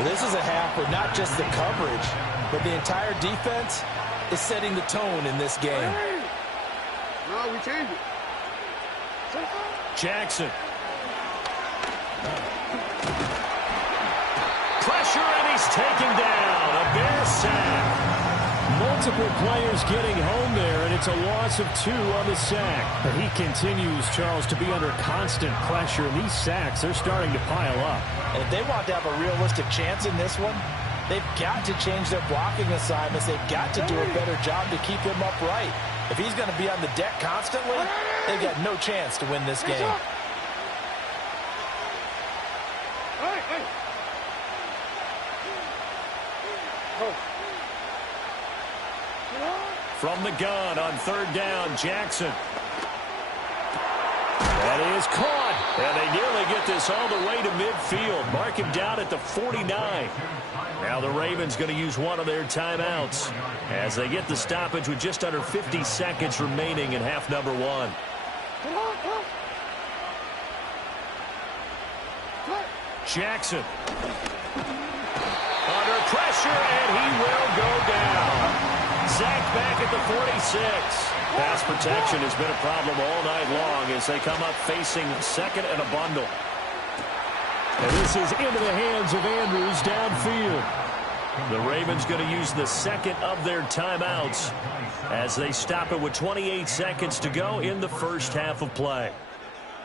Well, this is a half where not just the coverage, but the entire defense is setting the tone in this game. No, we changed it. Jackson. Pressure, and he's taken down. A Bear sack. Multiple players getting home there, and it's a loss of 2 on the sack. But he continues, Charles, to be under constant pressure, and these sacks, they're starting to pile up. And if they want to have a realistic chance in this one, they've got to change their blocking assignments. They've got to do a better job to keep him upright. If he's going to be on the deck constantly, they've got no chance to win this game. From the gun on third down, Jackson. That is caught. And they nearly get this all the way to midfield. Mark him down at the 49. Now the Ravens going to use one of their timeouts as they get the stoppage with just under 50 seconds remaining in half number 1. Jackson. Under pressure, and he will go down. Sacked back at the 46. Pass protection has been a problem all night long as they come up facing second and a bundle. And this is into the hands of Andrews downfield. The Ravens going to use the second of their timeouts as they stop it with 28 seconds to go in the first half of play.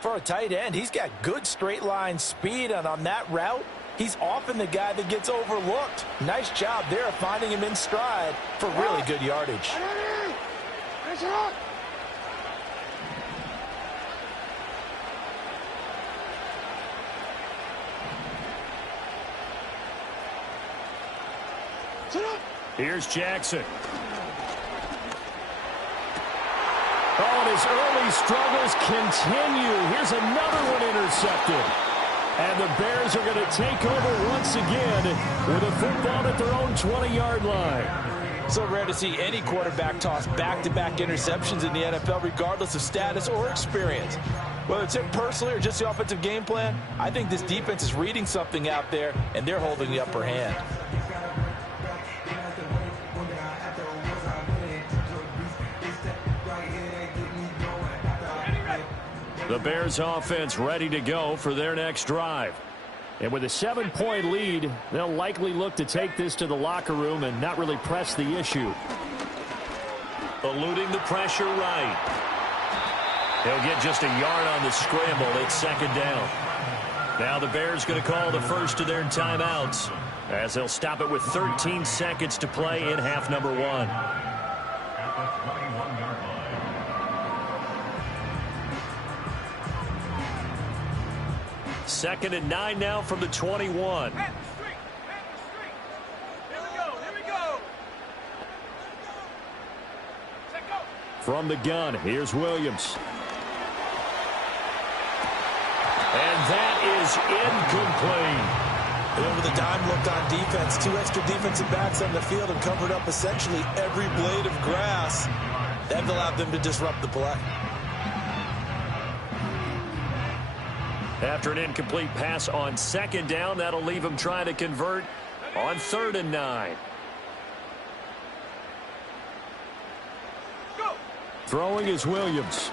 For a tight end, he's got good straight line speed, and on that route, he's often the guy that gets overlooked. Nice job there of finding him in stride for really good yardage. Here's Jackson. Oh, and his early struggles continue. Here's another one intercepted. And the Bears are going to take over once again with a football at their own 20-yard line. So rare to see any quarterback toss back-to-back interceptions in the NFL, regardless of status or experience. Whether it's him personally or just the offensive game plan, I think this defense is reading something out there, and they're holding the upper hand. The Bears offense ready to go for their next drive. And with a 7-point lead, they'll likely look to take this to the locker room and not really press the issue. Eluding the pressure right. He'll get just a yard on the scramble. It's second down. Now the Bears going to call the first of their timeouts as they'll stop it with 13 seconds to play in half number 1. Second and 9 now from the 21. Here we go. Set go. From the gun, here's Williams. And that is incomplete. With a dime look on defense, 2 extra defensive backs on the field and covered up essentially every blade of grass. That allowed them to disrupt the play. After an incomplete pass on second down, that'll leave him trying to convert on 3rd and 9. Go. Throwing is Williams.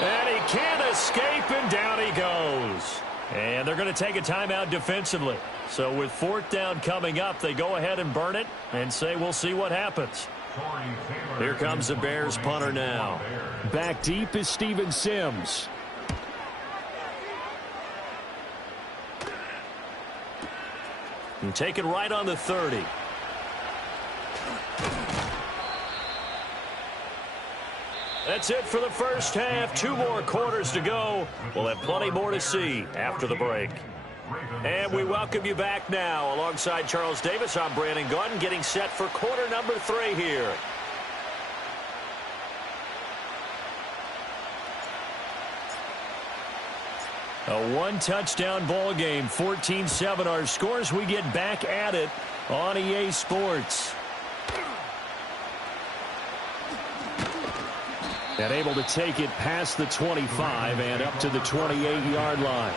And he can't escape, and down he goes. And they're going to take a timeout defensively. So with 4th down coming up, they go ahead and burn it and say we'll see what happens. Here comes the Bears punter now. Back deep is Steven Sims. And take it right on the 30. That's it for the first half. 2 more quarters to go. We'll have plenty more to see after the break. And we welcome you back now. Alongside Charles Davis, I'm Brandon Gunn, getting set for quarter number 3 here. A 1-touchdown ball game, 14-7 our scores. We get back at it on EA Sports. And able to take it past the 25 and up to the 28-yard line.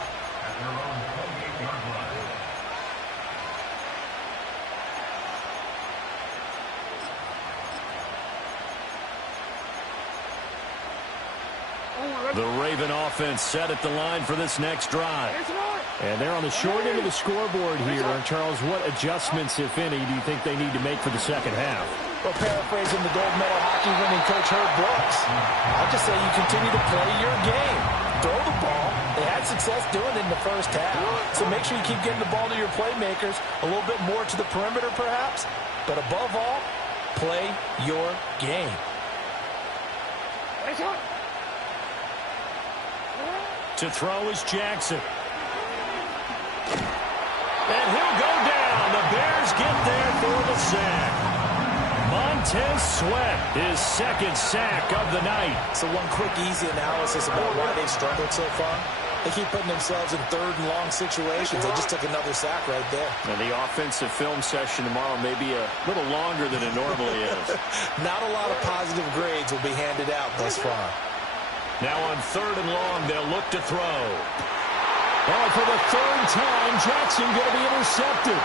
The Raven offense set at the line for this next drive. And they're on the short end of the scoreboard here. Charles, what adjustments, if any, do you think they need to make for the second half? Well, paraphrasing the gold medal hockey winning coach Herb Brooks, I'll just say you continue to play your game. Throw the ball. They had success doing it in the first half. So make sure you keep getting the ball to your playmakers, a little bit more to the perimeter perhaps. But above all, play your game. To throw is Jackson. And he'll go down. The Bears get there for the sack. Montez Sweat, his 2nd sack of the night. So one quick, easy analysis about why they've struggled so far. They keep putting themselves in 3rd and long situations. They just took another sack right there. And the offensive film session tomorrow may be a little longer than it normally is. Not a lot of positive grades will be handed out thus far. Now on 3rd and long, they'll look to throw. Oh, for the 3rd time, Jackson going to be intercepted.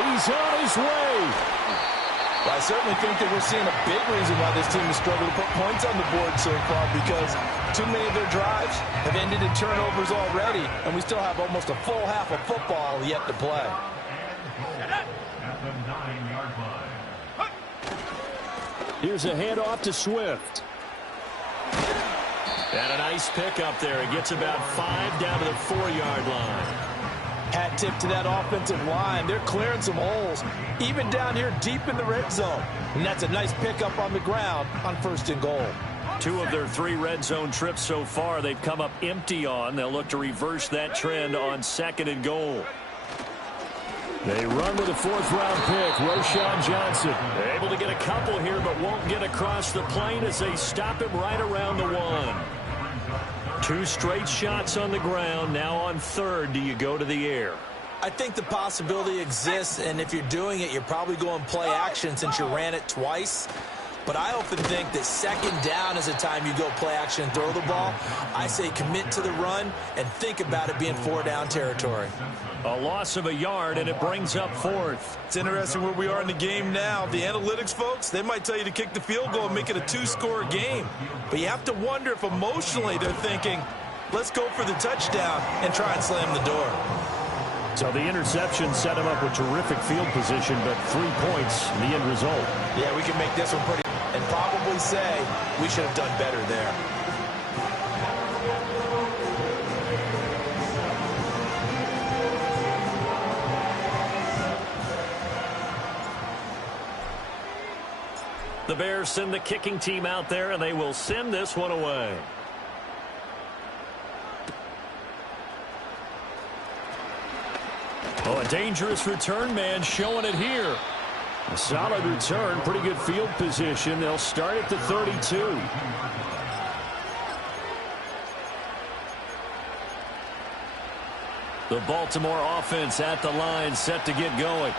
He's on his way. Well, I certainly think that we're seeing a big reason why this team has struggled to put points on the board so far, because too many of their drives have ended in turnovers already, and we still have almost a full half of football yet to play. Here's a handoff to Swift. And a nice pickup there. It gets about 5 down to the 4-yard line. Hat tip to that offensive line. They're clearing some holes, even down here deep in the red zone. And that's a nice pickup on the ground on 1st and goal. 2 of their 3 red zone trips so far they've come up empty on. They'll look to reverse that trend on 2nd and goal. They run with a 4th-round pick, Roschon Johnson. They're able to get a couple here, but won't get across the plane as they stop him right around the 1. 2 straight shots on the ground. Now on 3rd, do you go to the air? I think the possibility exists, and if you're doing it, you're probably going play action since you ran it twice. But I often think that 2nd down is a time you go play action and throw the ball. I say commit to the run and think about it being 4-down territory. A loss of a yard, and it brings up 4th. It's interesting where we are in the game now. The analytics folks, they might tell you to kick the field goal and make it a 2-score game. But you have to wonder if emotionally they're thinking, let's go for the touchdown and try and slam the door. So the interception set him up with terrific field position, but 3 points, the end result. Yeah, we can make this one pretty, and probably say we should have done better there. The Bears send the kicking team out there, and they will send this one away. Oh, a dangerous return man showing it here. A solid return, pretty good field position. They'll start at the 32. The Baltimore offense at the line, set to get going.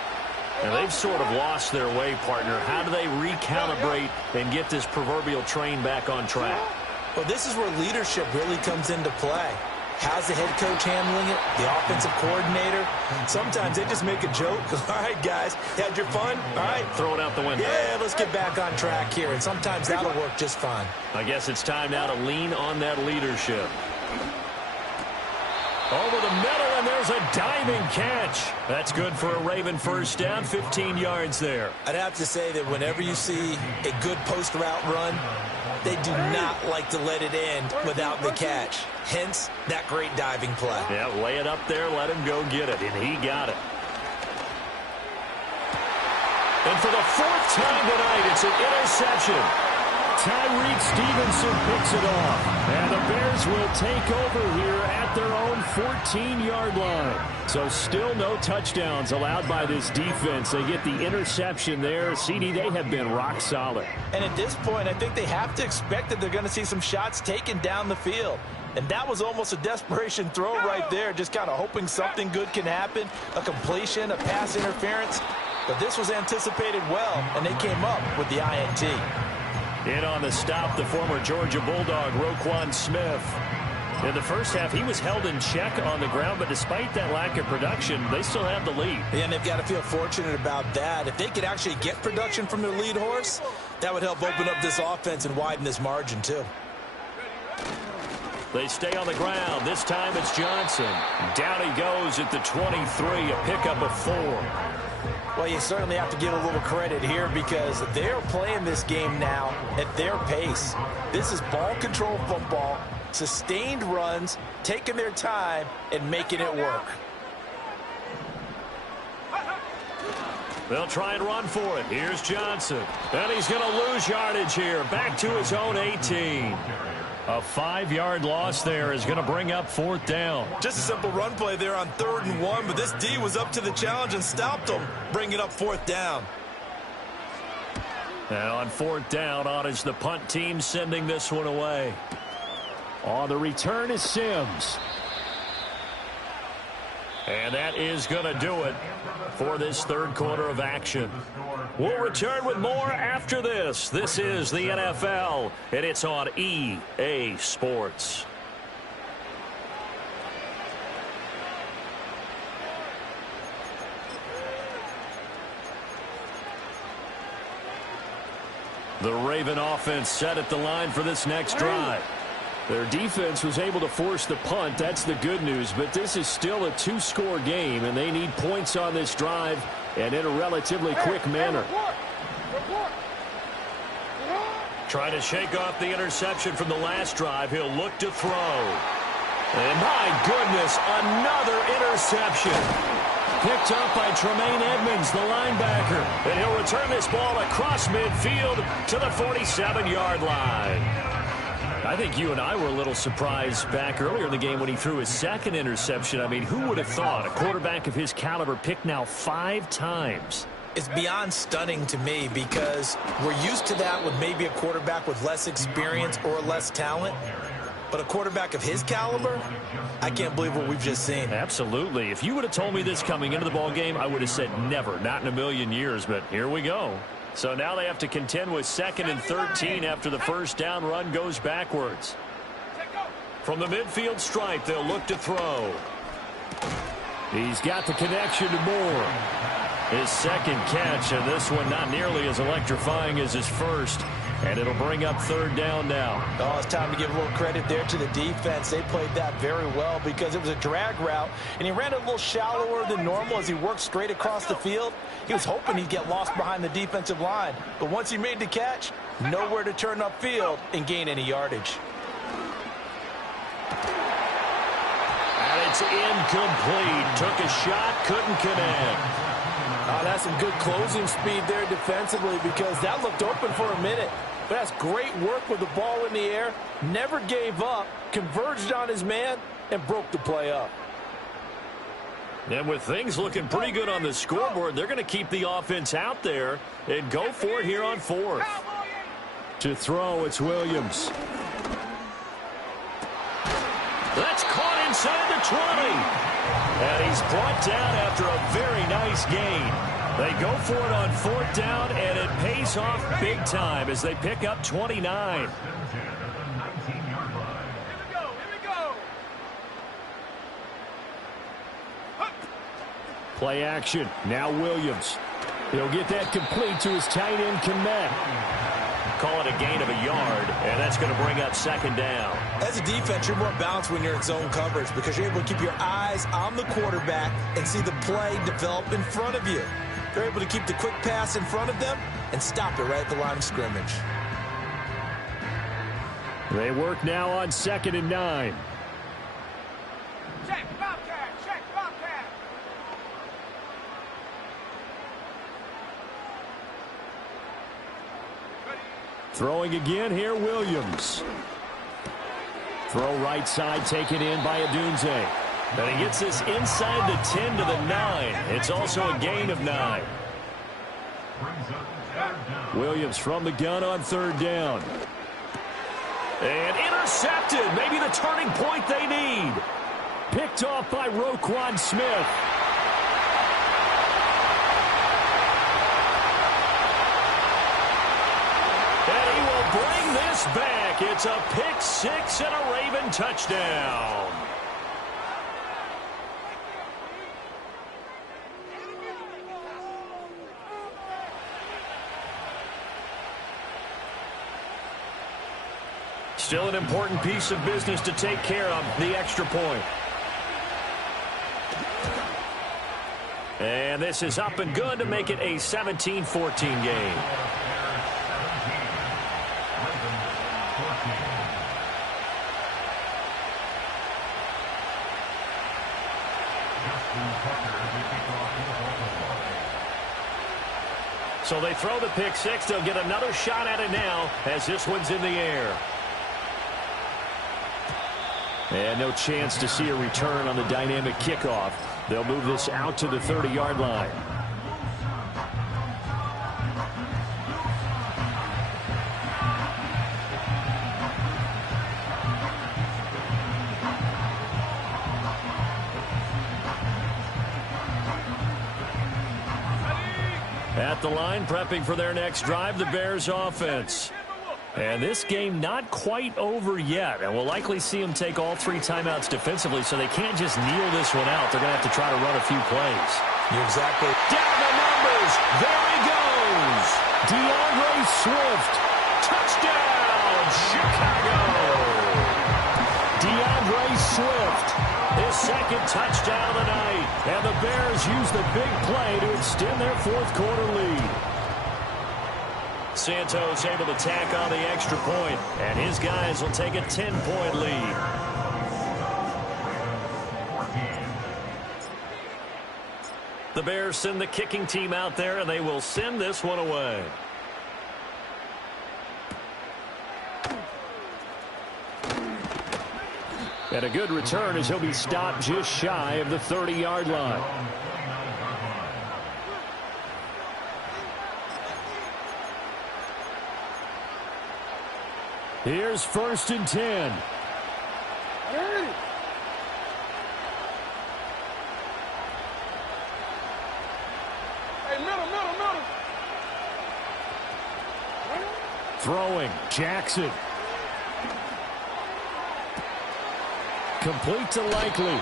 Now, they've sort of lost their way, partner. How do they recalibrate and get this proverbial train back on track? Well, this is where leadership really comes into play. How's the head coach handling it? The offensive coordinator? Sometimes they just make a joke. All right, guys, had your fun? All right. Throw it out the window. Yeah, let's get back on track here. And sometimes that'll work just fine. I guess it's time now to lean on that leadership. Over the middle, and there's a diving catch. That's good for a Raven first down, 15 yards there. I'd have to say that whenever you see a good post route run, they do not like to let it end without the catch. Hence, that great diving play. Yeah, lay it up there, let him go get it, and he got it. And for the fourth time tonight, it's an interception. Tyreek Stevenson picks it off. And the Bears will take over here at their own 14-yard line. So still no touchdowns allowed by this defense. They get the interception there. CD, they have been rock solid. And at this point, I think they have to expect that they're going to see some shots taken down the field. And that was almost a desperation throw right there, just kind of hoping something good can happen, a completion, a pass interference. But this was anticipated well, and they came up with the INT. In on the stop, the former Georgia Bulldog, Roquan Smith. In the first half, he was held in check on the ground, but despite that lack of production, they still have the lead. And they've got to feel fortunate about that. If they could actually get production from their lead horse, that would help open up this offense and widen this margin, too. They stay on the ground. This time it's Johnson. Down he goes at the 23, a pickup of 4. Well, you certainly have to give a little credit here because they're playing this game now at their pace. This is ball control football, sustained runs, taking their time, and making it work. They'll try and run for it. Here's Johnson. And he's going to lose yardage here. Back to his own 18. A 5-yard loss there is going to bring up 4th down. Just a simple run play there on 3rd and 1, but this D was up to the challenge and stopped them, bringing up 4th down. And on 4th down, on is the punt team sending this one away. On the return is Sims. And that is going to do it for this third quarter of action. We'll return with more after this. This is the NFL, and it's on EA Sports. The Raven offense set at the line for this next drive. Their defense was able to force the punt. That's the good news. But this is still a 2-score game, and they need points on this drive and in a relatively quick manner. Trying to shake off the interception from the last drive. He'll look to throw. And my goodness, another interception. Picked up by Tremaine Edmonds, the linebacker. And he'll return this ball across midfield to the 47-yard line. I think you and I were a little surprised back earlier in the game when he threw his second interception. I mean, who would have thought a quarterback of his caliber picked now 5 times? It's beyond stunning to me because we're used to that with maybe a quarterback with less experience or less talent. But a quarterback of his caliber, I can't believe what we've just seen. Absolutely. If you would have told me this coming into the ball game, I would have said never, not in a million years. But here we go. So now they have to contend with 2nd and 13 after the first down run goes backwards. From the midfield stripe, they'll look to throw. He's got the connection to Moore. His second catch, and this one not nearly as electrifying as his first. And it'll bring up 3rd down now. Oh, it's time to give a little credit there to the defense. They played that very well because it was a drag route, and he ran a little shallower than normal as he worked straight across the field. He was hoping he'd get lost behind the defensive line. But once he made the catch, nowhere to turn upfield and gain any yardage. And it's incomplete. Took a shot, couldn't connect. That's some good closing speed there defensively because that looked open for a minute. But that's great work with the ball in the air. Never gave up, converged on his man, and broke the play up. And with things looking pretty good on the scoreboard, they're going to keep the offense out there and go for it here on fourth. To throw, it's Williams. That's caught inside the 20. And he's brought down after a very nice gain. They go for it on fourth down, and it pays off big time as they pick up 29. Play action. Now Williams. He'll get that complete to his tight end, Mack. Call it a gain of a yard, and that's going to bring up second down. As a defense, you're more balanced when you're in zone coverage because you're able to keep your eyes on the quarterback and see the play develop in front of you. They're able to keep the quick pass in front of them and stop it right at the line of scrimmage. They work now on 2nd and 9. Check, Bobcat, check, Bobcat. Throwing again here, Williams. Throw right side taken in by Adunze. And he gets this inside the 10 to the 9. It's also a gain of 9. Williams from the gun on 3rd down. And intercepted. Maybe the turning point they need. Picked off by Roquan Smith. And he will bring this back. It's a pick six and a Raven touchdown. Still an important piece of business to take care of, the extra point. And this is up and good to make it a 17-14 game. So they throw the pick six. They'll get another shot at it now as this one's in the air. And no chance to see a return on the dynamic kickoff. They'll move this out to the 30-yard line. At the line, prepping for their next drive, the Bears offense. And this game not quite over yet. And we'll likely see them take all 3 timeouts defensively, so they can't just kneel this one out. They're going to have to try to run a few plays. You're exactly. Down the numbers. There he goes. DeAndre Swift. Touchdown, Chicago. DeAndre Swift. His second touchdown of the night. And the Bears use the big play to extend their 4th quarter lead. Santos able to tack on the extra point, and his guys will take a 10-point lead. The Bears send the kicking team out there, and they will send this one away. And a good return as he'll be stopped just shy of the 30-yard line. Here's 1st and 10. Hey, middle. Throwing, Jackson. Complete to Likely.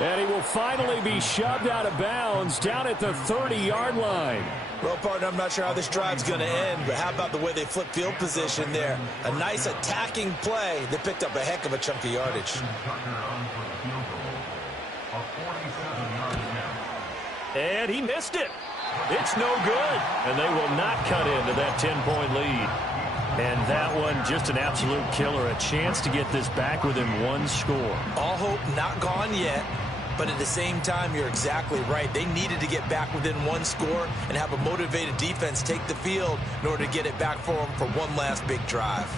And he will finally be shoved out of bounds down at the 30-yard line. Well, partner, I'm not sure how this drive's going to end, but how about the way they flip field position there? A nice attacking play. They picked up a heck of a chunk of yardage. And he missed it. It's no good. And they will not cut into that 10-point lead. And that one, just an absolute killer. A chance to get this back within 1 score. All hope not gone yet. But at the same time, you're exactly right. They needed to get back within one score and have a motivated defense take the field in order to get it back for them for one last big drive.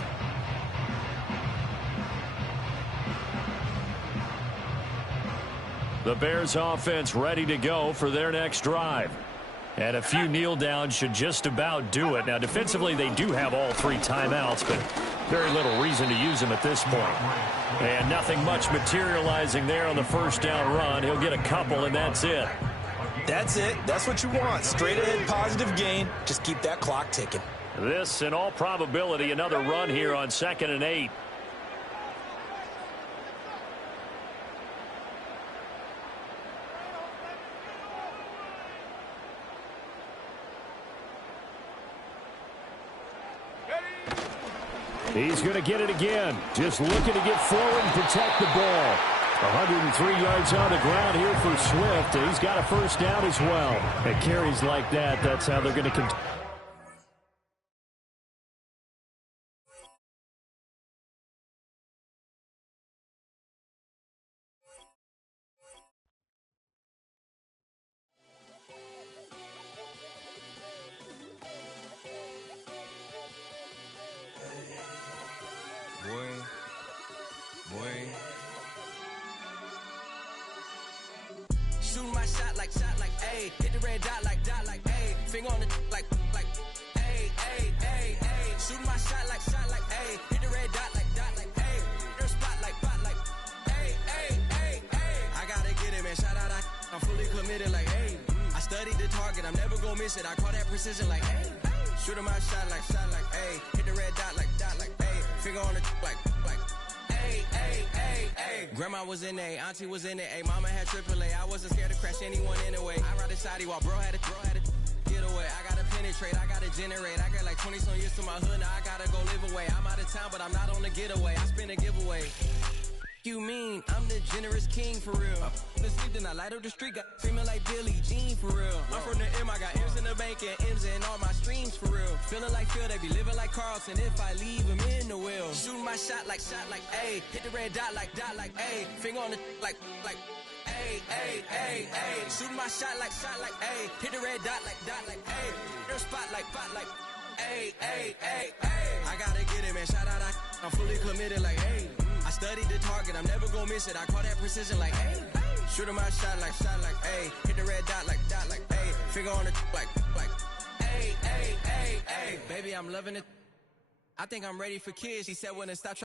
The Bears offense ready to go for their next drive. And a few kneel downs should just about do it. Now, defensively, they do have all 3 timeouts, but very little reason to use them at this point. And nothing much materializing there on the first down run. He'll get a couple, and that's it. That's it. That's what you want. Straight ahead positive gain. Just keep that clock ticking. This, in all probability, another run here on 2nd and 8. He's going to get it again. Just looking to get forward and protect the ball. 103 yards on the ground here for Swift, and he's got a first down as well. At carries like that, that's how they're going to continue. Shooting my shot like, ayy. Hit the red dot like, ayy. Finger on the like, ayy, ayy, ayy, ayy. Shooting my shot like, ayy. Hit the red dot like, ayy. Their spot like, ayy, ayy, ayy, ayy. I gotta get it, man. Shout out, I'm fully committed like, ayy. I studied the target, I'm never gonna miss it. I call that precision like, ayy. Shooting my shot like, ayy. Hit the red dot like, ayy. Finger on the like, ayy, ayy, ayy, ayy. Grandma was in A, auntie was in it, ayy. Mama had AAA, I wasn't scared to crash anyone anyway. I ride the side while bro had to get away. I gotta penetrate, I gotta generate. I got like 20 some years to my hood, now I gotta go live away. I'm out of town, but I'm not on the getaway. I spin a giveaway. You mean I'm the generous king for real? The sleep, then I light up the street, got screaming like Billie Jean for real. I'm from the M, I got M's in the bank and M's in all my streams for real. Feeling like Phil, they be living like Carlson if I leave him in the wheel. Shooting my shot like, ayy. Hit the red dot like, ayy. Finger on the like, ayy, ayy, ayy, ayy. Shooting my shot like, ayy. Hit the red dot like, ayy. Their spot like, ayy, ayy, ayy, ayy. I gotta get it, man. Shout out, I'm fully committed like, ayy. I studied the target, I'm never gonna miss it. I call that precision like, ayy. Shooting my shot like, ayy. Hit the red dot like, ayy. Finger on the like, ayy, ayy, ayy, ayy. Baby, I'm loving it. I think I'm ready for kids. She said when it stop.